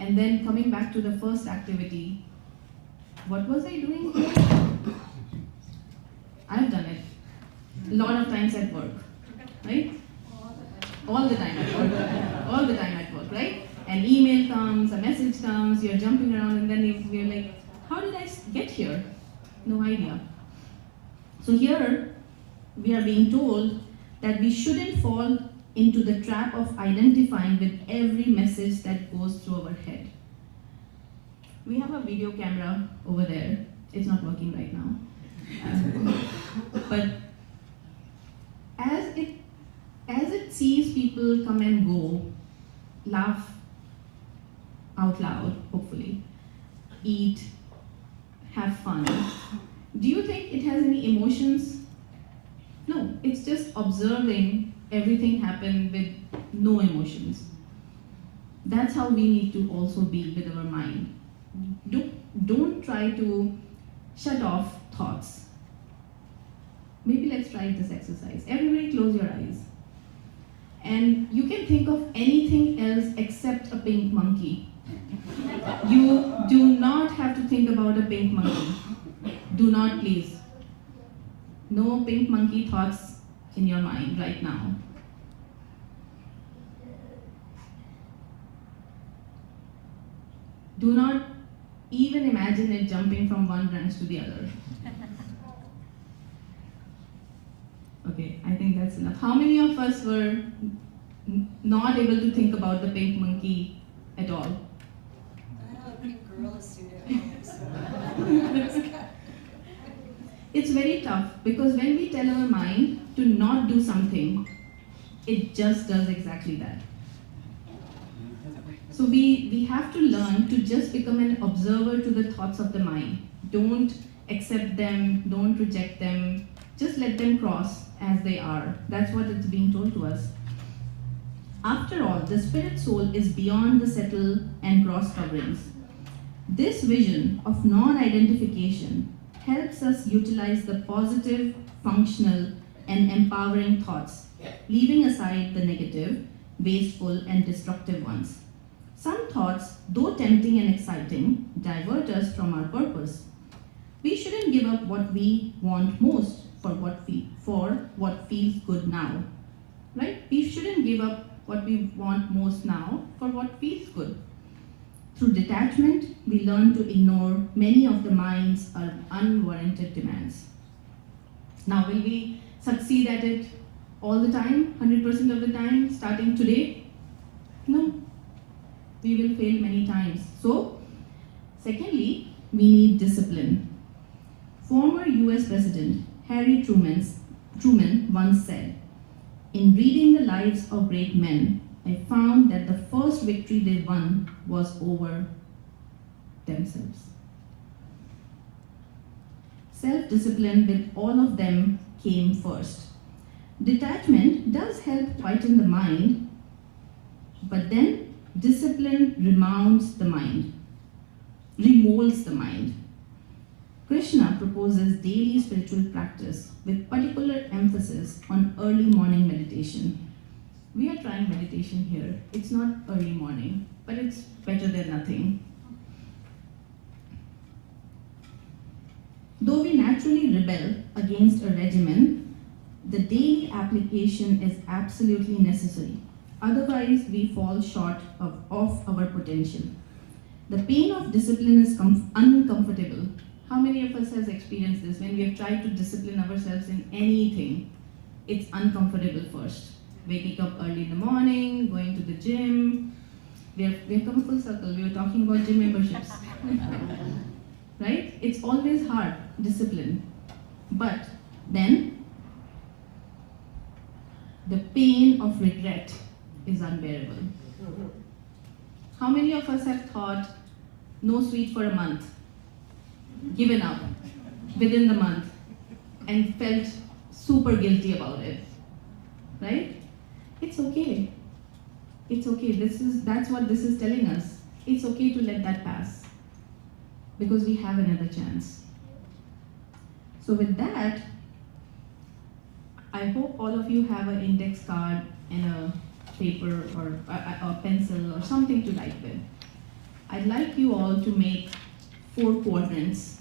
and then coming back to the first activity? What was I doing here? I've done it a lot of times at work, right? All the time at work. All the time at work, right? An email comes, a message comes, you're jumping around, and then you're like, how did I get here? No idea. So here, we are being told that we shouldn't fall into the trap of identifying with every message that goes through our head. We have a video camera over there. It's not working right now. But as it sees people come and go, laugh out loud, hopefully, eat, have fun, do you think it has any emotions? No, it's just observing everything happen with no emotions. That's how we need to also be with our mind. Don't try to shut off thoughts. Maybe let's try this exercise. Everybody close your eyes. And you can think of anything else except a pink monkey. You do not have to think about a pink monkey. Do not, please. No pink monkey thoughts in your mind right now. Do not even imagine it jumping from one branch to the other. Okay, I think that's enough. How many of us were not able to think about the pink monkey at all? I have a pink gorilla suit at home, so It's very tough because when we tell our mind to not do something, it just does exactly that. So we have to learn to just become an observer to the thoughts of the mind. Don't accept them, don't reject them, just let them cross as they are. That's what it's being told to us. After all, the spirit soul is beyond the settle and gross coverings. This vision of non-identification helps us utilize the positive, functional, and empowering thoughts, leaving aside the negative, wasteful, and destructive ones. Some thoughts, though tempting and exciting, divert us from our purpose. We shouldn't give up what we want most for what feels good now, right? We shouldn't give up what we want most now for what feels good. Through detachment, we learn to ignore many of the mind's unwarranted demands. Now, will we succeed at it all the time, 100% of the time, starting today? No. We will fail many times. So, secondly, we need discipline. Former US President Harry Truman once said, "In reading the lives of great men, I found that the first victory they won was over themselves." Self-discipline with all of them came first. Detachment does help quieten the mind, but then discipline remolds the mind. Krishna proposes daily spiritual practice with particular emphasis on early morning meditation. We are trying meditation here. It's not early morning, but it's better than nothing. Though we naturally rebel against a regimen, the daily application is absolutely necessary. Otherwise, we fall short of our potential. The pain of discipline is uncomfortable. How many of us has experienced this? When we have tried to discipline ourselves in anything, it's uncomfortable first. Waking up early in the morning, going to the gym. We have come full circle. We were talking about gym memberships. Right? It's always hard, discipline. But then, the pain of regret is unbearable. How many of us have thought, no sweet for a month, given up within the month, and felt super guilty about it, right? It's okay. It's okay. That's what this is telling us. It's okay to let that pass because we have another chance. So with that, I hope all of you have an index card and a paper or a pencil or something to write with. I'd like you all to make 4 quadrants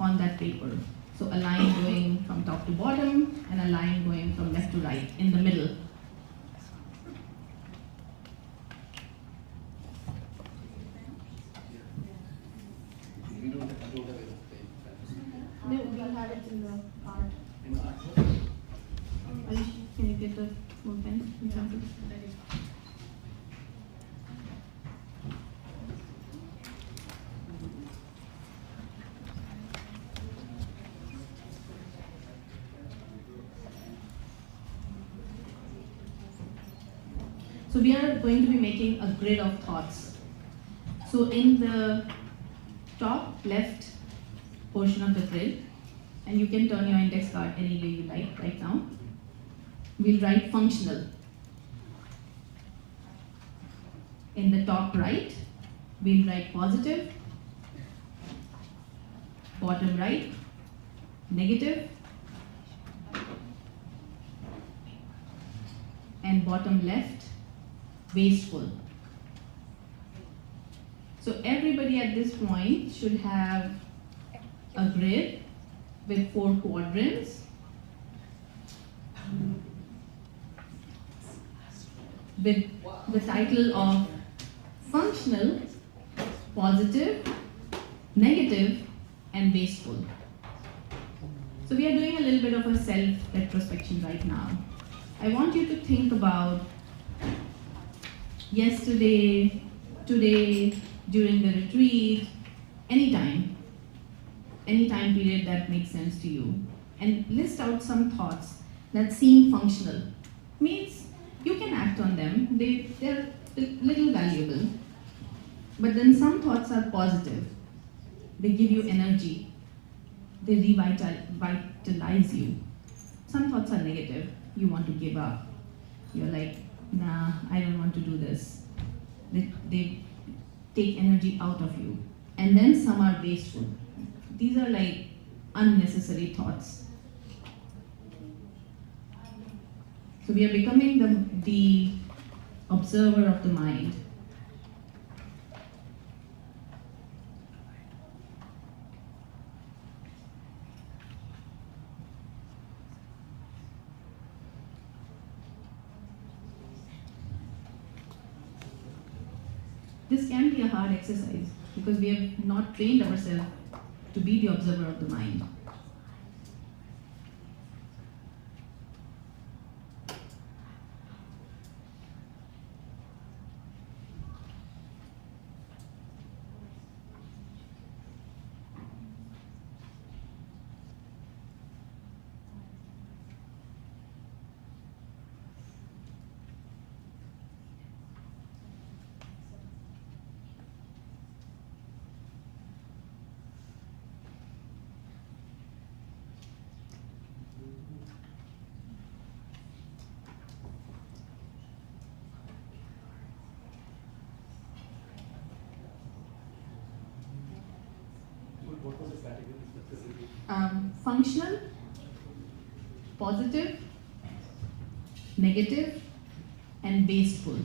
on that paper. So a line going from top to bottom and a line going from left to right in the middle. No, we'll have it in the art. Can you get the small pen? So we are going to be making a grid of thoughts. So in the top left portion of the grid, and you can turn your index card any way you like right now, we'll write functional. In the top right, we'll write positive, bottom right, negative, and bottom left, wasteful. So everybody at this point should have a grid with 4 quadrants with the title of functional, positive, negative, and wasteful. So we are doing a little bit of a self-retrospection right now. I want you to think about yesterday, today, during the retreat, any time period that makes sense to you, and list out some thoughts that seem functional. Means you can act on them, they're little valuable, but then some thoughts are positive, they give you energy, they revitalize you. Some thoughts are negative, you want to give up, you're like, nah, I don't want to do this. They take energy out of you. And then some are wasteful. These are like unnecessary thoughts. So we are becoming the observer of the mind. This can be a hard exercise because we have not trained ourselves to be the observer of the mind. What was the category specifically? Functional, positive, negative, and wasteful.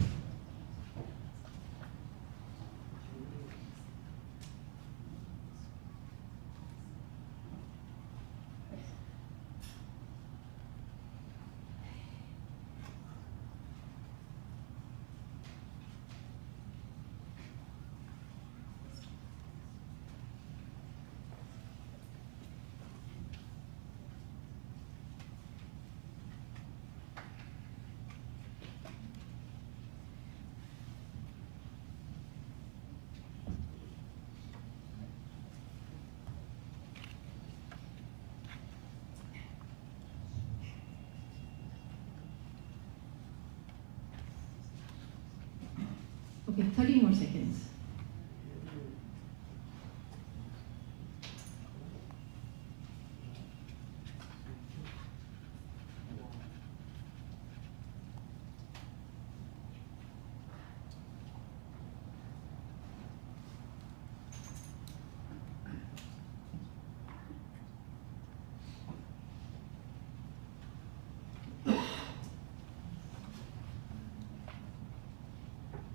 more seconds.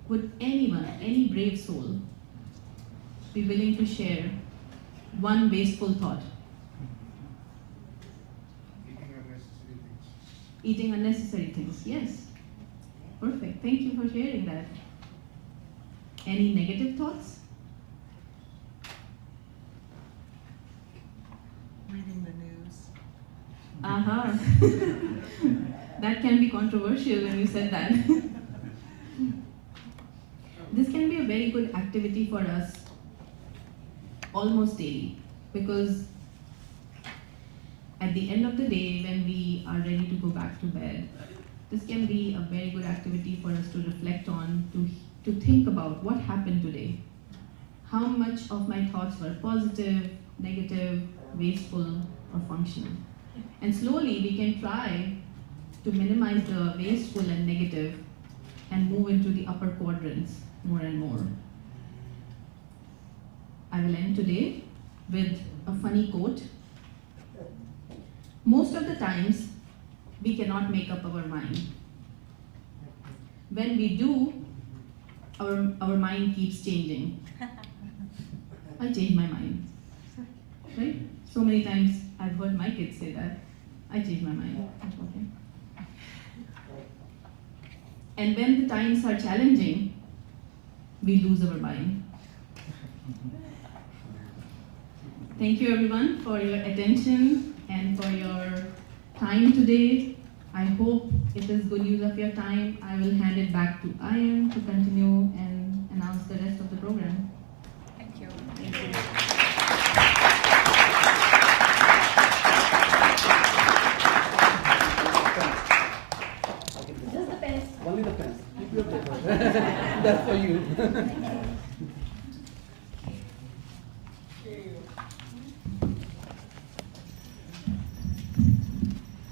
Would anyone, any brave soul, be willing to share one wasteful thought? Eating unnecessary things, yes. Perfect, thank you for sharing that. Any negative thoughts? Reading the news. Aha. That can be controversial when you said that. This can be a very good activity for us almost daily, because at the end of the day, when we are ready to go back to bed, this can be a very good activity for us to reflect on, to think about what happened today. How much of my thoughts were positive, negative, wasteful, or functional. And slowly we can try to minimize the wasteful and negative and move into the upper quadrants more and more. I will end today with a funny quote. Most of the times, we cannot make up our mind. When we do, our mind keeps changing. I changed my mind. Right? So many times I've heard my kids say that. I changed my mind. Okay. And when the times are challenging, we lose our mind. Thank you everyone for your attention and for your time today. I hope it is good use of your time. I will hand it back to Ian to continue and announce the rest of the program. Thank you. Thank you. Just the pens. Only the pens. Keep your paper. That's for you.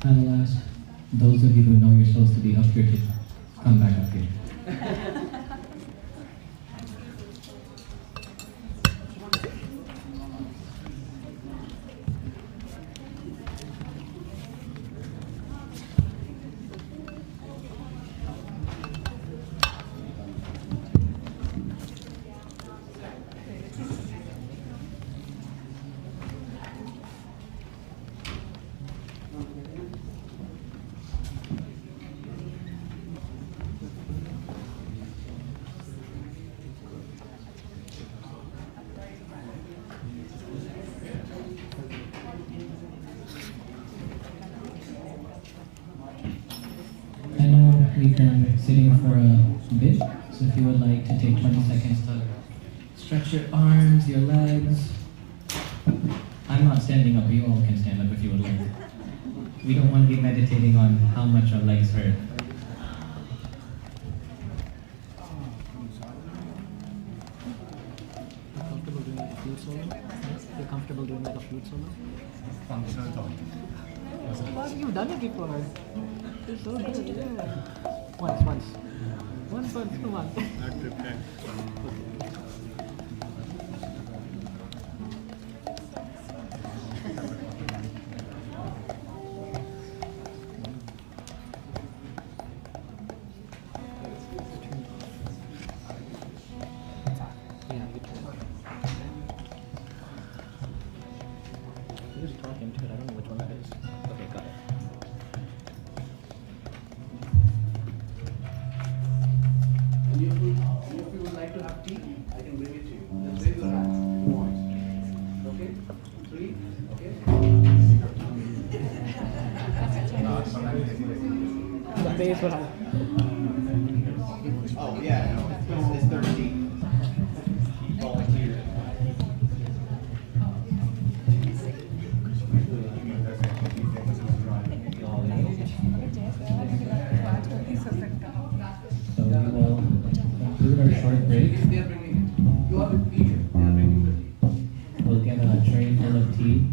I will ask those of you who know you're supposed to be up here to come back up here. I know we've been sitting for a bit, so if you would like to take 20 seconds to stretch your arms, your legs. I'm not standing up, you all can stand up if you would like. We don't want to be meditating on how much our legs hurt. Comfortable doing like a flute solo? You're comfortable doing like a flute solo? Functional thought. Well, you've done it before. It's so good, yeah. Once, come on. Not prepared. Yeah, you can. You just talk into it, I don't know which one that is. Okay, got it. And if you would like to have tea, I can bring it to you. Just raise your hand if you want. Okay? 3, okay? The base will have. Oh, yeah, no, it's 13. Volunteer. So we will conclude our short short break. They are bringing it. You are with tea here. They are bringing the tea. We'll get a tray full of tea.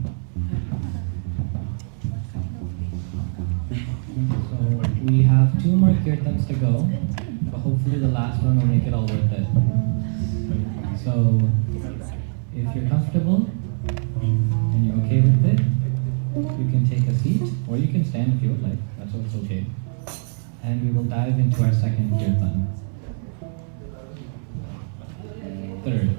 So we have 2 more kirtans to go, but hopefully the last one will make it all worth it. So if you're comfortable and you're okay with it, you can take a seat or you can stand if you would like. That's also okay. And we will dive into our second kirtan. Third.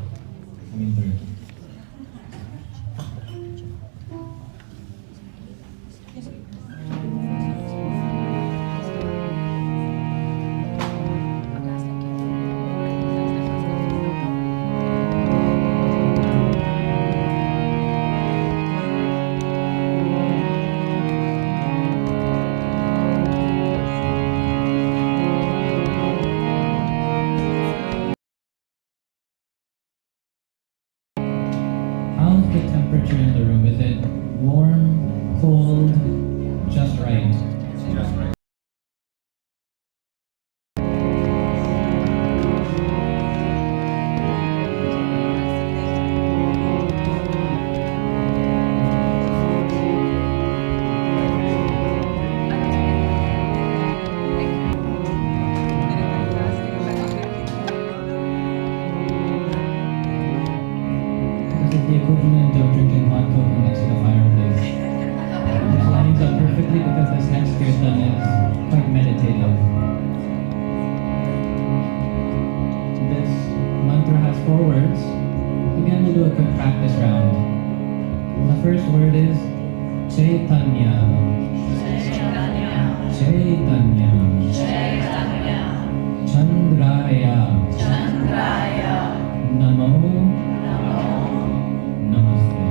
How's the temperature in the room? Is it warm, cold, just right? Just right. This is the equivalent of drinking hot cocoa next to the fireplace. This lines up perfectly because this next kirtan is quite meditative. This mantra has 4 words. Again, we'll do a quick practice round. The first word is Chaitanya. Chaitanya. Chandraya. Namo. Namaste.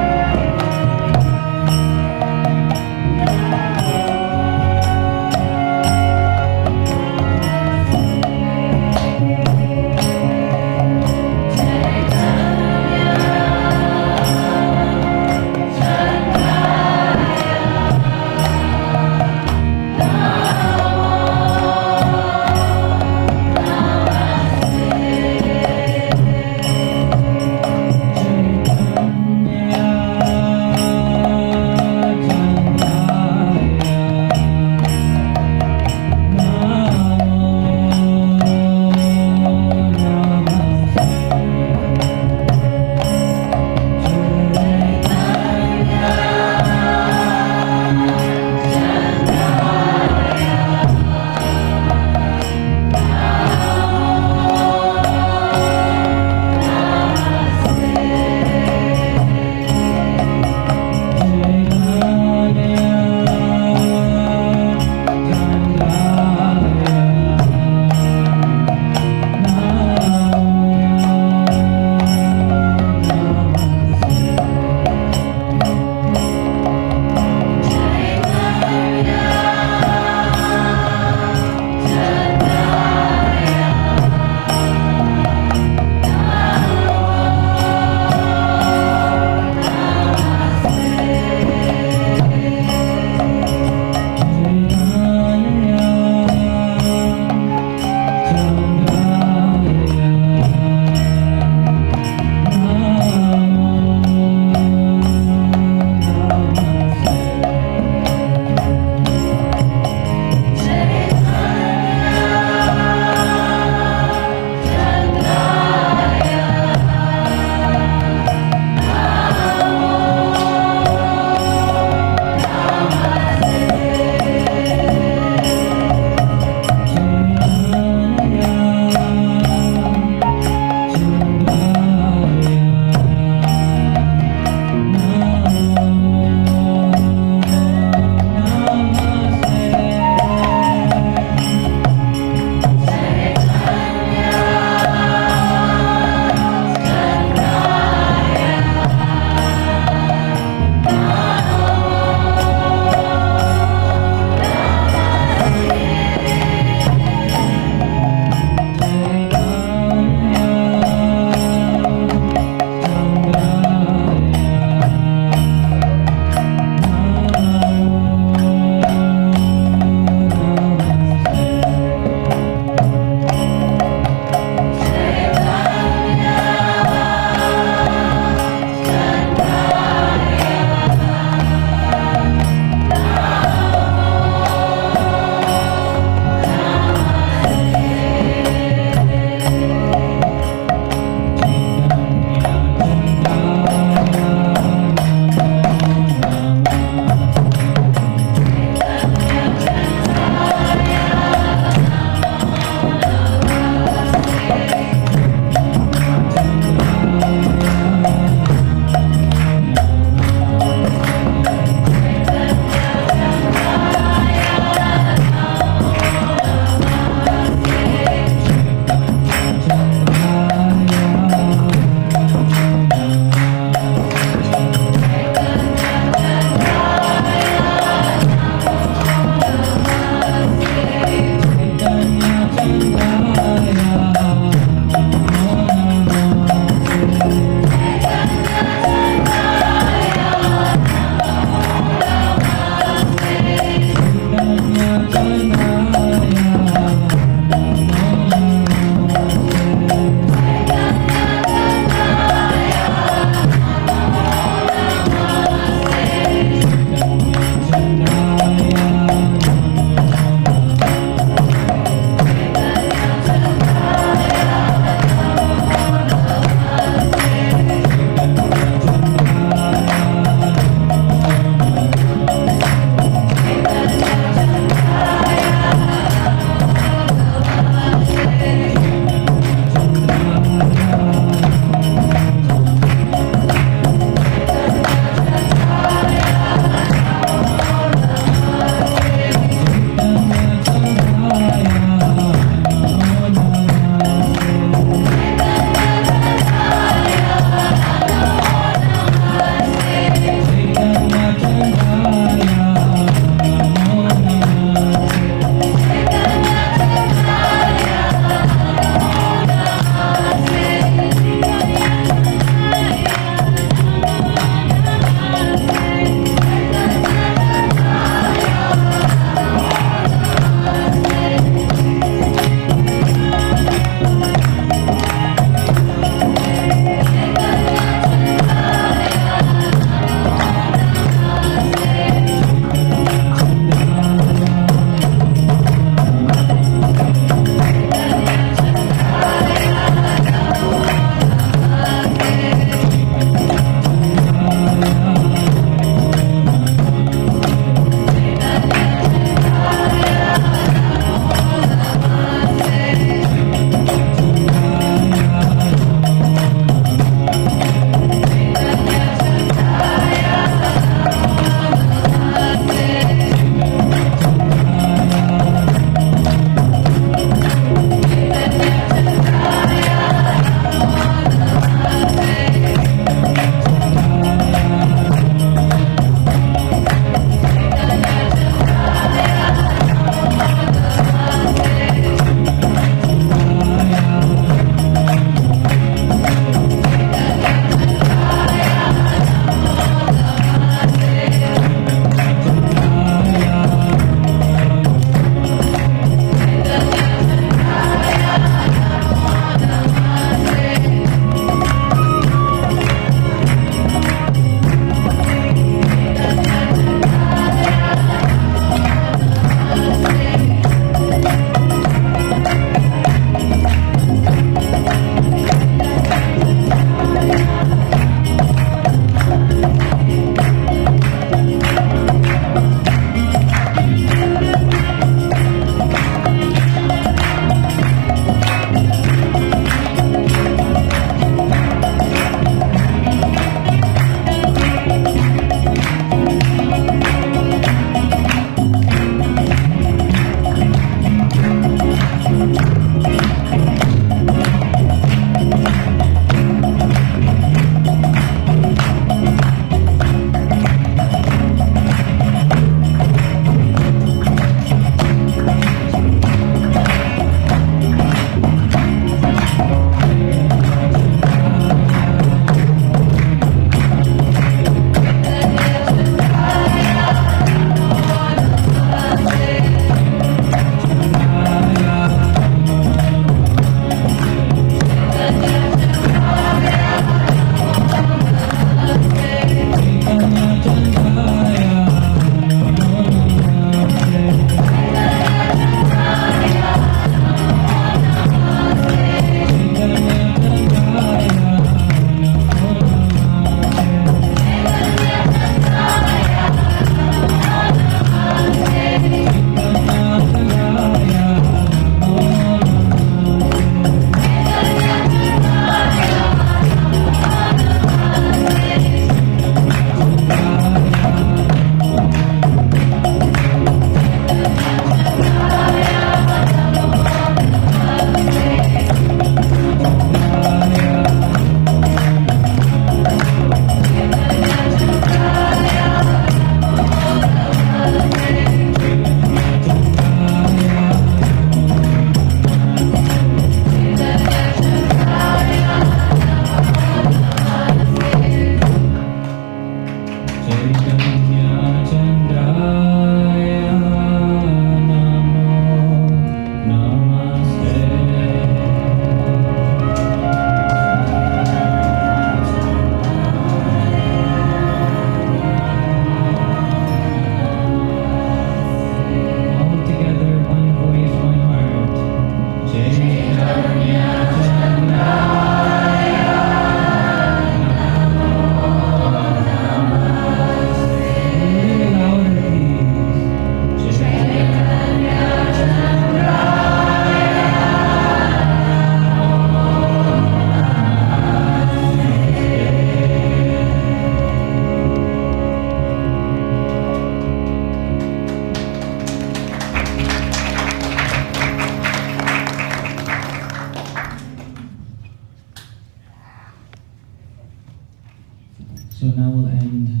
will end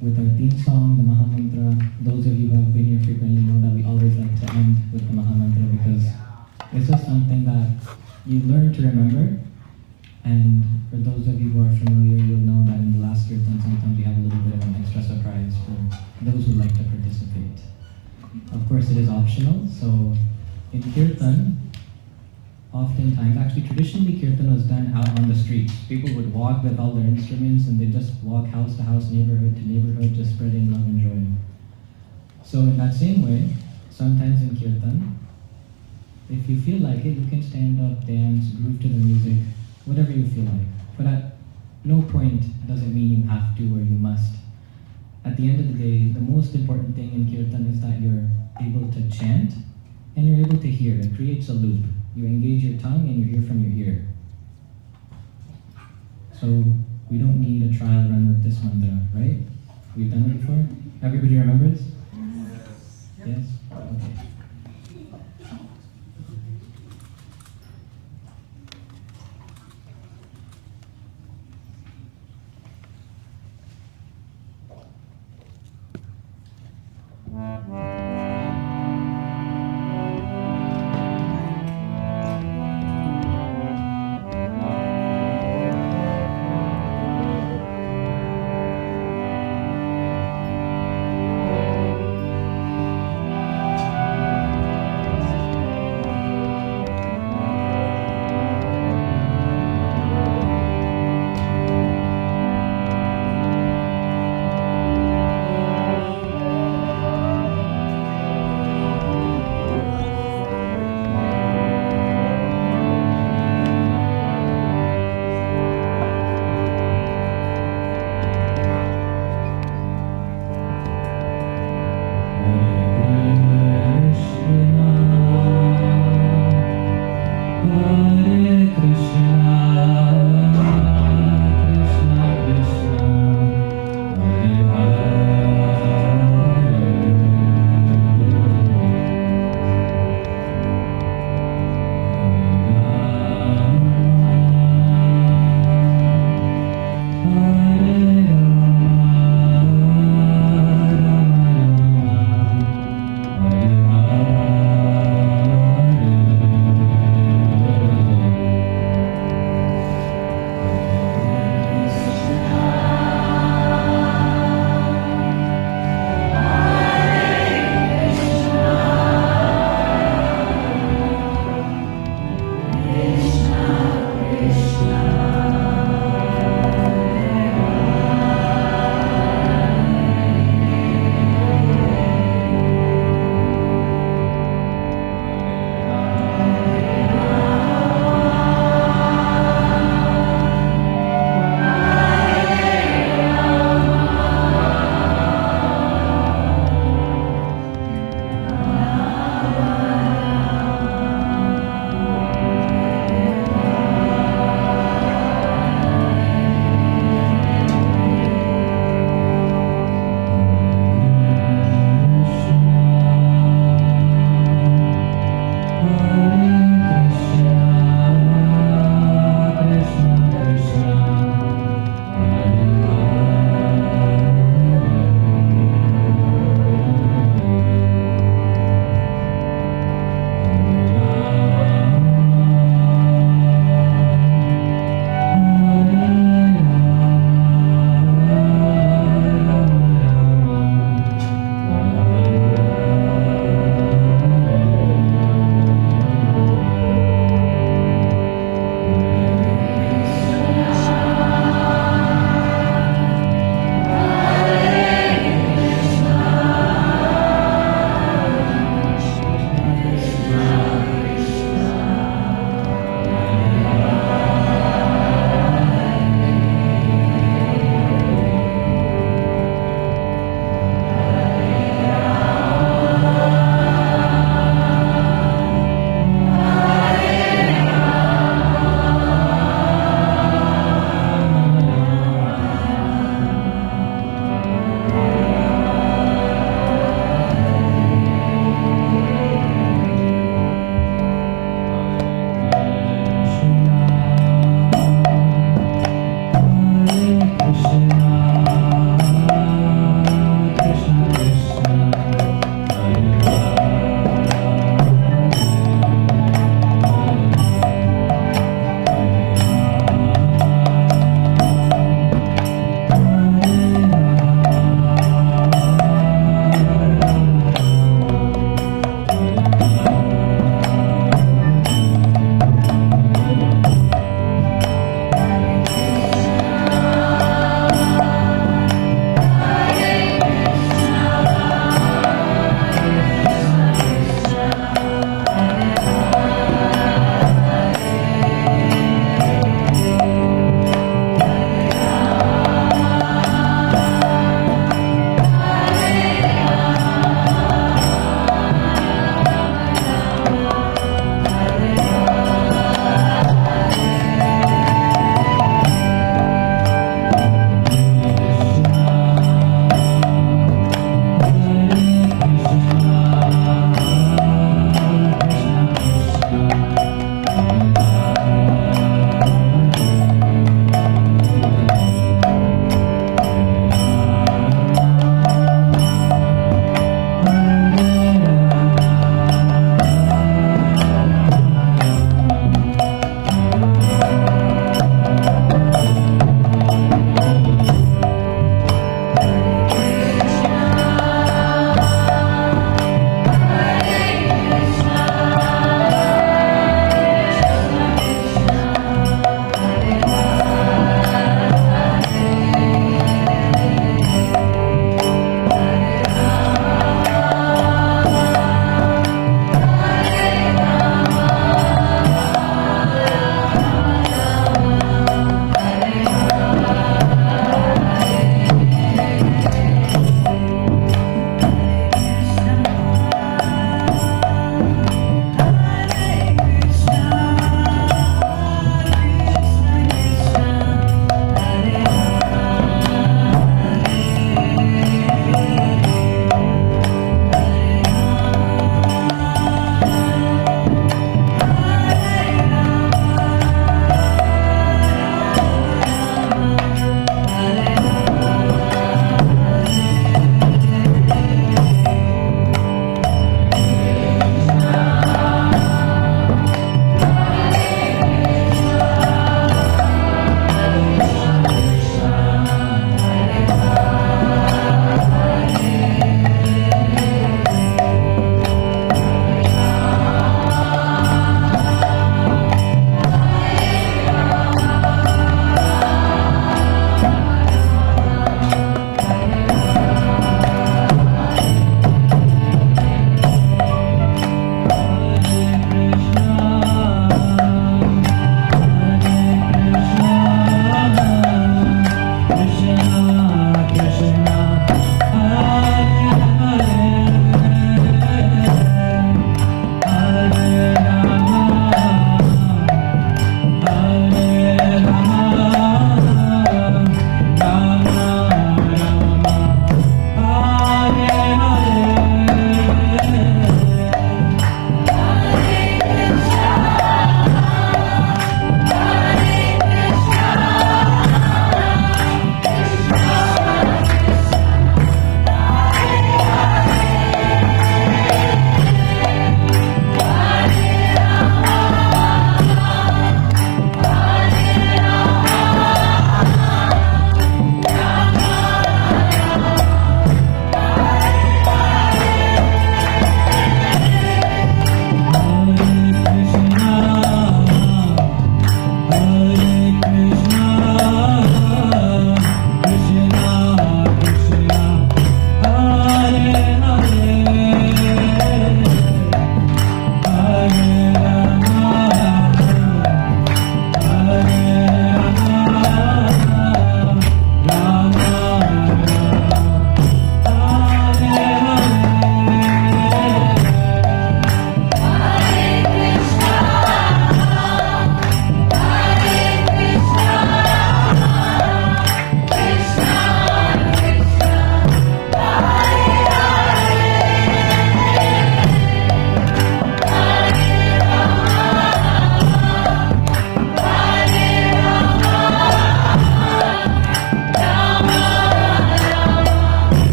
with our theme song, the Mahamantra. Those of you who have been here frequently know that we always like to end with the Mahamantra because it's just something that you learn to remember. And for those of you who are familiar, you'll know that in the last kirtan, sometimes we have a little bit of an extra surprise for those who like to participate. Of course, it is optional, so in kirtan, oftentimes, actually traditionally kirtan was done out on the streets. People would walk with all their instruments and they just walk house to house, neighborhood to neighborhood, just spreading love and joy. So in that same way, sometimes in kirtan, if you feel like it, you can stand up, dance, groove to the music, whatever you feel like. But at no point does it mean you have to or you must. At the end of the day, the most important thing in kirtan is that you're able to chant and you're able to hear. It creates a loop. You engage your tongue and you hear from your ear. So we don't need a trial run with this mantra, right? We've done it before? Everybody remembers? Yes? Okay.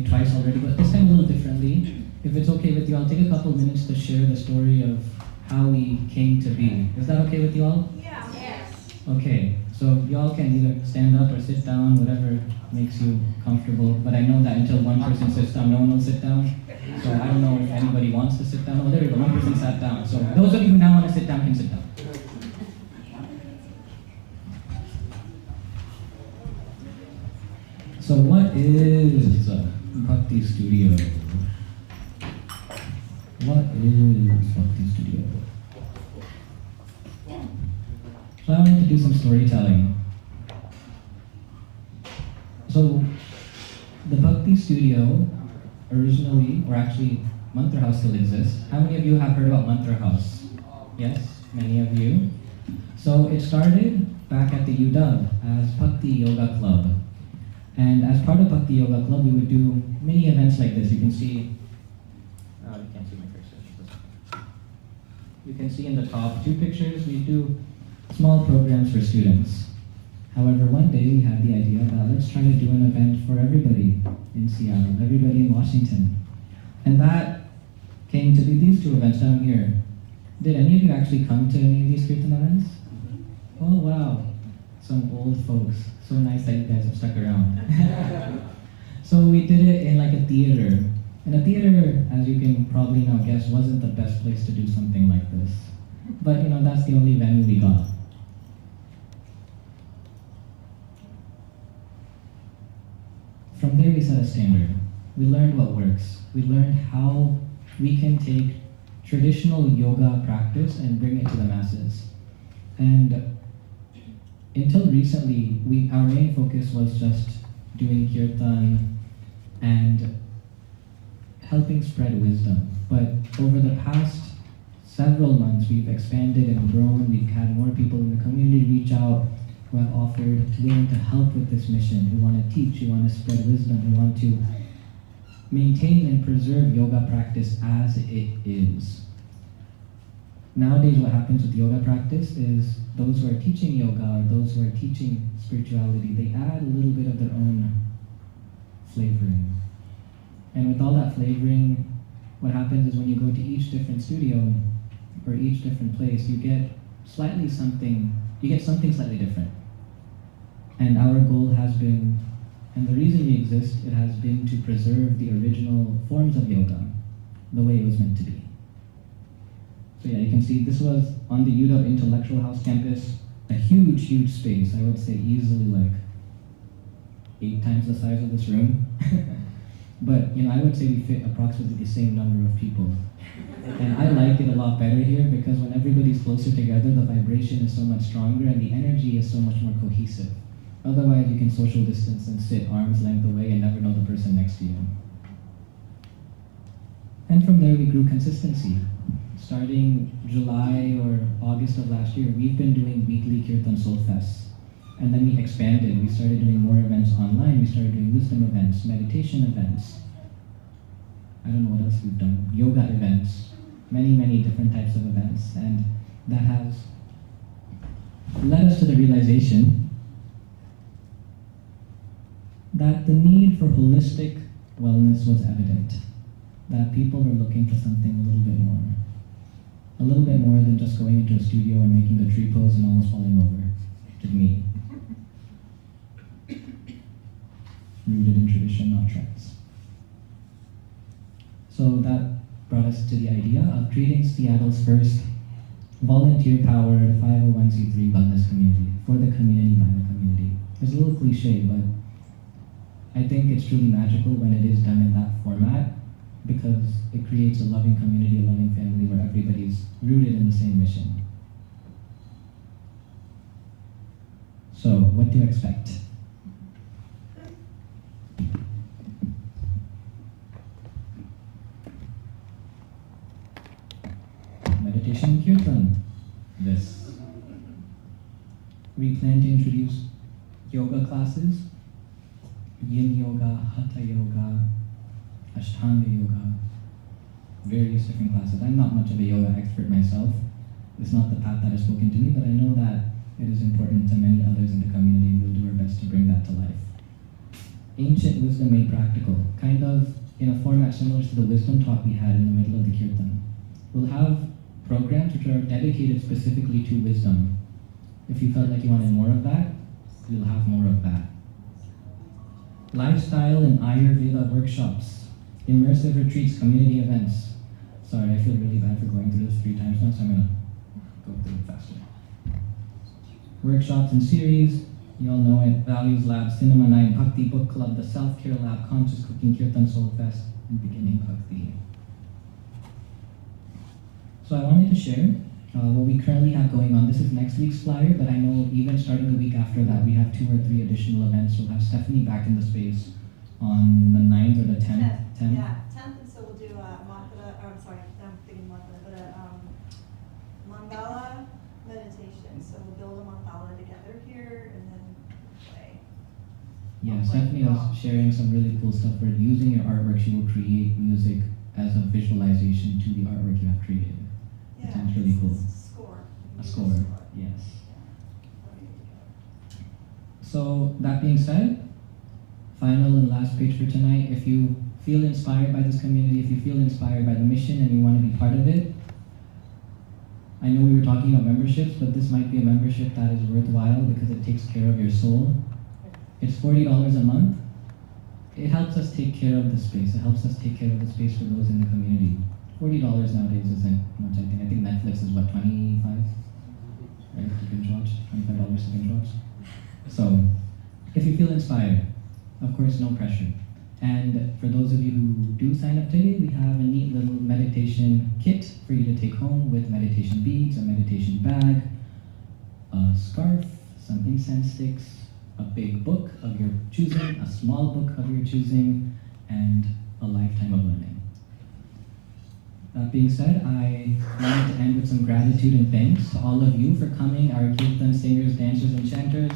did twice already, but this time a little differently. If it's okay with you, I'll take a couple minutes to share the story of how we came to be. Is that okay with you all? Yeah. Yes. Okay, so y'all can either stand up or sit down, whatever makes you comfortable. But I know that until one person sits down, no one will sit down. So I don't know if anybody wants to sit down. Oh, there we go, one person sat down. So those of you who now want to sit down can sit down. So what is Bhakti Studio? What is Bhakti Studio? So I wanted to do some storytelling. So the Bhakti Studio originally, or actually Mantra House still exists. How many of you have heard about Mantra House? Yes, many of you. So it started back at the UW as Bhakti Yoga Club. And as part of Bhakti Yoga Club, we would do many events like this. You can see, you can't see my cursor. You can see in the top 2 pictures, we do small programs for students. However, one day we had the idea that let's try to do an event for everybody in Seattle, everybody in Washington. And that came to be these 2 events down here. Did any of you actually come to any of these Kirtan events? Oh, wow. Some old folks. So nice that you guys have stuck around. So we did it in like a theater. And a theater, as you can probably now guess, wasn't the best place to do something like this. But that's the only venue we got. From there we set a standard. We learned what works. We learned how we can take traditional yoga practice and bring it to the masses. And until recently, our main focus was just doing kirtan and helping spread wisdom. But over the past several months, we've expanded and grown. We've had more people in the community reach out who have offered willing to help with this mission, who want to teach, who want to spread wisdom, who want to maintain and preserve yoga practice as it is. Nowadays, what happens with yoga practice is those who are teaching yoga or those who are teaching spirituality, they add a little bit of their own flavoring. And with all that flavoring, what happens is when you go to each different studio or each different place, you get something slightly different. And our goal has been, and the reason we exist, it has been to preserve the original forms of yoga the way it was meant to be. So yeah, you can see this was on the UW Intellectual House campus, a huge, huge space. I would say easily like 8 times the size of this room. But I would say we fit approximately the same number of people. And I like it a lot better here because when everybody's closer together, the vibration is so much stronger and the energy is so much more cohesive. Otherwise, you can social distance and sit arm's length away and never know the person next to you. And from there, we grew consistency. Starting July or August of last year, we've been doing weekly Kirtan Soulfest. And then we expanded. We started doing more events online. We started doing wisdom events, meditation events. I don't know what else we've done. Yoga events, many, many different types of events. And that has led us to the realization that the need for holistic wellness was evident. That people were looking for something a little bit more. A little bit more than just going into a studio and making the tree pose and almost falling over, to me. Rooted in tradition, not trends. So that brought us to the idea of creating Seattle's first volunteer-powered 501c3 wellness community, for the community, by the community. It's a little cliche, but I think it's truly magical when it is done in that format, because it creates a loving community, a loving family where everybody's rooted in the same mission. So, what to expect? Meditation Kirtan. This. We plan to introduce yoga classes, yin yoga, hatha yoga, Ashtanga yoga, various different classes. I'm not much of a yoga expert myself. It's not the path that has spoken to me, but I know that it is important to many others in the community, and we'll do our best to bring that to life. ancient wisdom made practical, kind of in a format similar to the wisdom talk we had in the middle of the kirtan. We'll have programs which are dedicated specifically to wisdom. If you felt like you wanted more of that, we'll have more of that. Lifestyle and Ayurveda workshops, immersive retreats, community events. Sorry, I feel really bad for going through this 3 times now, so I'm gonna go through it faster. Workshops and series, you all know it, Values Lab, Cinema Night, Bhakti Book Club, the Self-Care Lab, Conscious Cooking, Kirtan Soulfest, and Beginning Bhakti. So I wanted to share what we currently have going on. This is next week's flyer, but I know even starting the week after that, we have 2 or 3 additional events. We'll have Stephanie back in the space on the 9th or the 10th. 10th? Yeah, 10th, and so we'll do mandala meditation. So we'll build a mandala together here and then play. Yeah, Stephanie was sharing some really cool stuff where using your artwork, she will create music as a visualization to the artwork you have created. Yeah, Sounds really cool. Score. A score, yes. So that being said, final and last page for tonight. If you feel inspired by this community, if you feel inspired by the mission and you want to be part of it, I know we were talking about memberships, but this might be a membership that is worthwhile because it takes care of your soul. It's $40 a month. It helps us take care of the space. It helps us take care of the space for those in the community. $40 nowadays isn't much, I think. I think Netflix is what, 25? Right, to binge watch? $25 to binge watch? So, if you feel inspired, of course, no pressure. And for those of you who do sign up today, we have a neat little meditation kit for you to take home with meditation beads, a meditation bag, a scarf, some incense sticks, a big book of your choosing, a small book of your choosing, and a lifetime of learning. That being said, I wanted to end with some gratitude and thanks to all of you for coming, our kirtan singers, dancers, and chanters.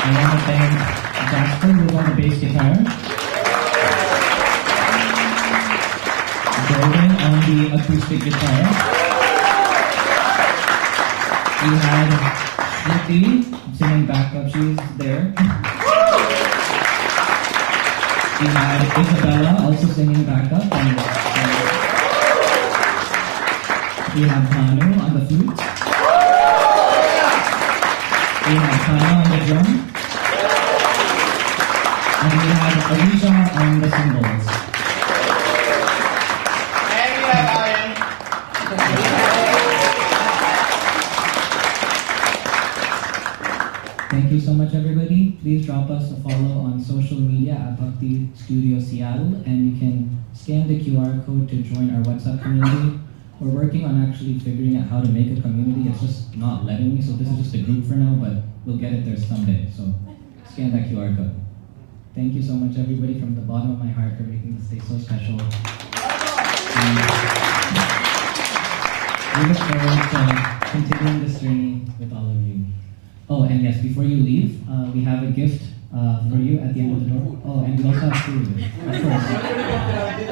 I want to thank Jasper, who's on the bass guitar, Jordan on the acoustic guitar. We had Shruti singing backup, she's there. We had Isabella also singing backup. And we have Manu on the flute. We have Kana on the drum. And we have Alicia on the cymbals. Thank you so much, everybody. Please drop us a follow on social media at Bhakti Studio Seattle, and you can scan the QR code to join our WhatsApp community. We're working on actually figuring out how to make a community. It's just not letting me, so this is just a group for now, but we'll get it there someday. So scan that QR code. Thank you so much, everybody, from the bottom of my heart for making this day so special. And we look forward to continuing this journey with all of you. Oh, and yes, before you leave, we have a gift for you at the end of the door. Oh, and we also have food, of course.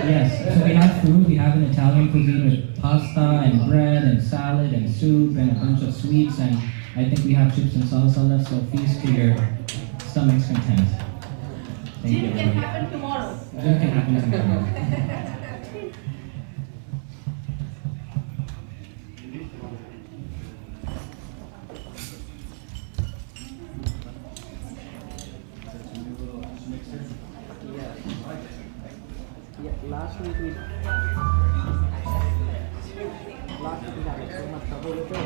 Yes, so we have food. We have an Italian cuisine with pasta and bread and salad and soup and a bunch of sweets, and I think we have chips and salsa left, so feast to your stomach's content. Thank you, Gym can happen tomorrow. Gym can happen tomorrow. Last week we had so much trouble with it, but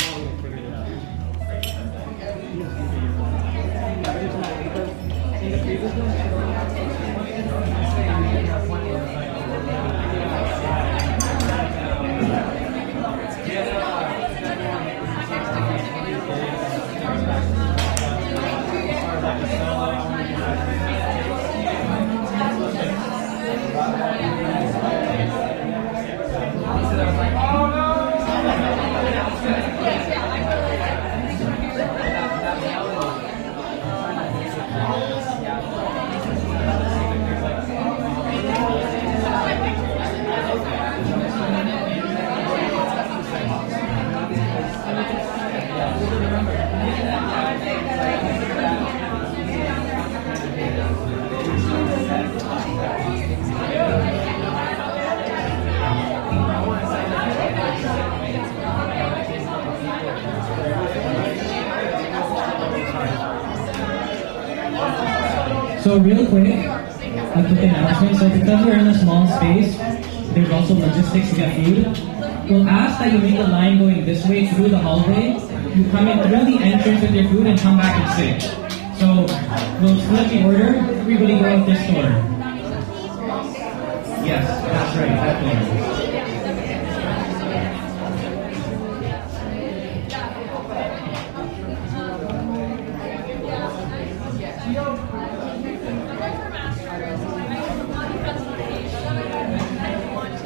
now we have figured it out. Because in the previous one, we only had one and we didn't have one. So real quick, a quick announcement. So because we're in a small space, there's also logistics to get food. We'll ask that you make the line going this way through the hallway. You come in through the entrance with your food and come back and sit. So we'll split the order. Everybody go out this door. Yes, that's right. That door.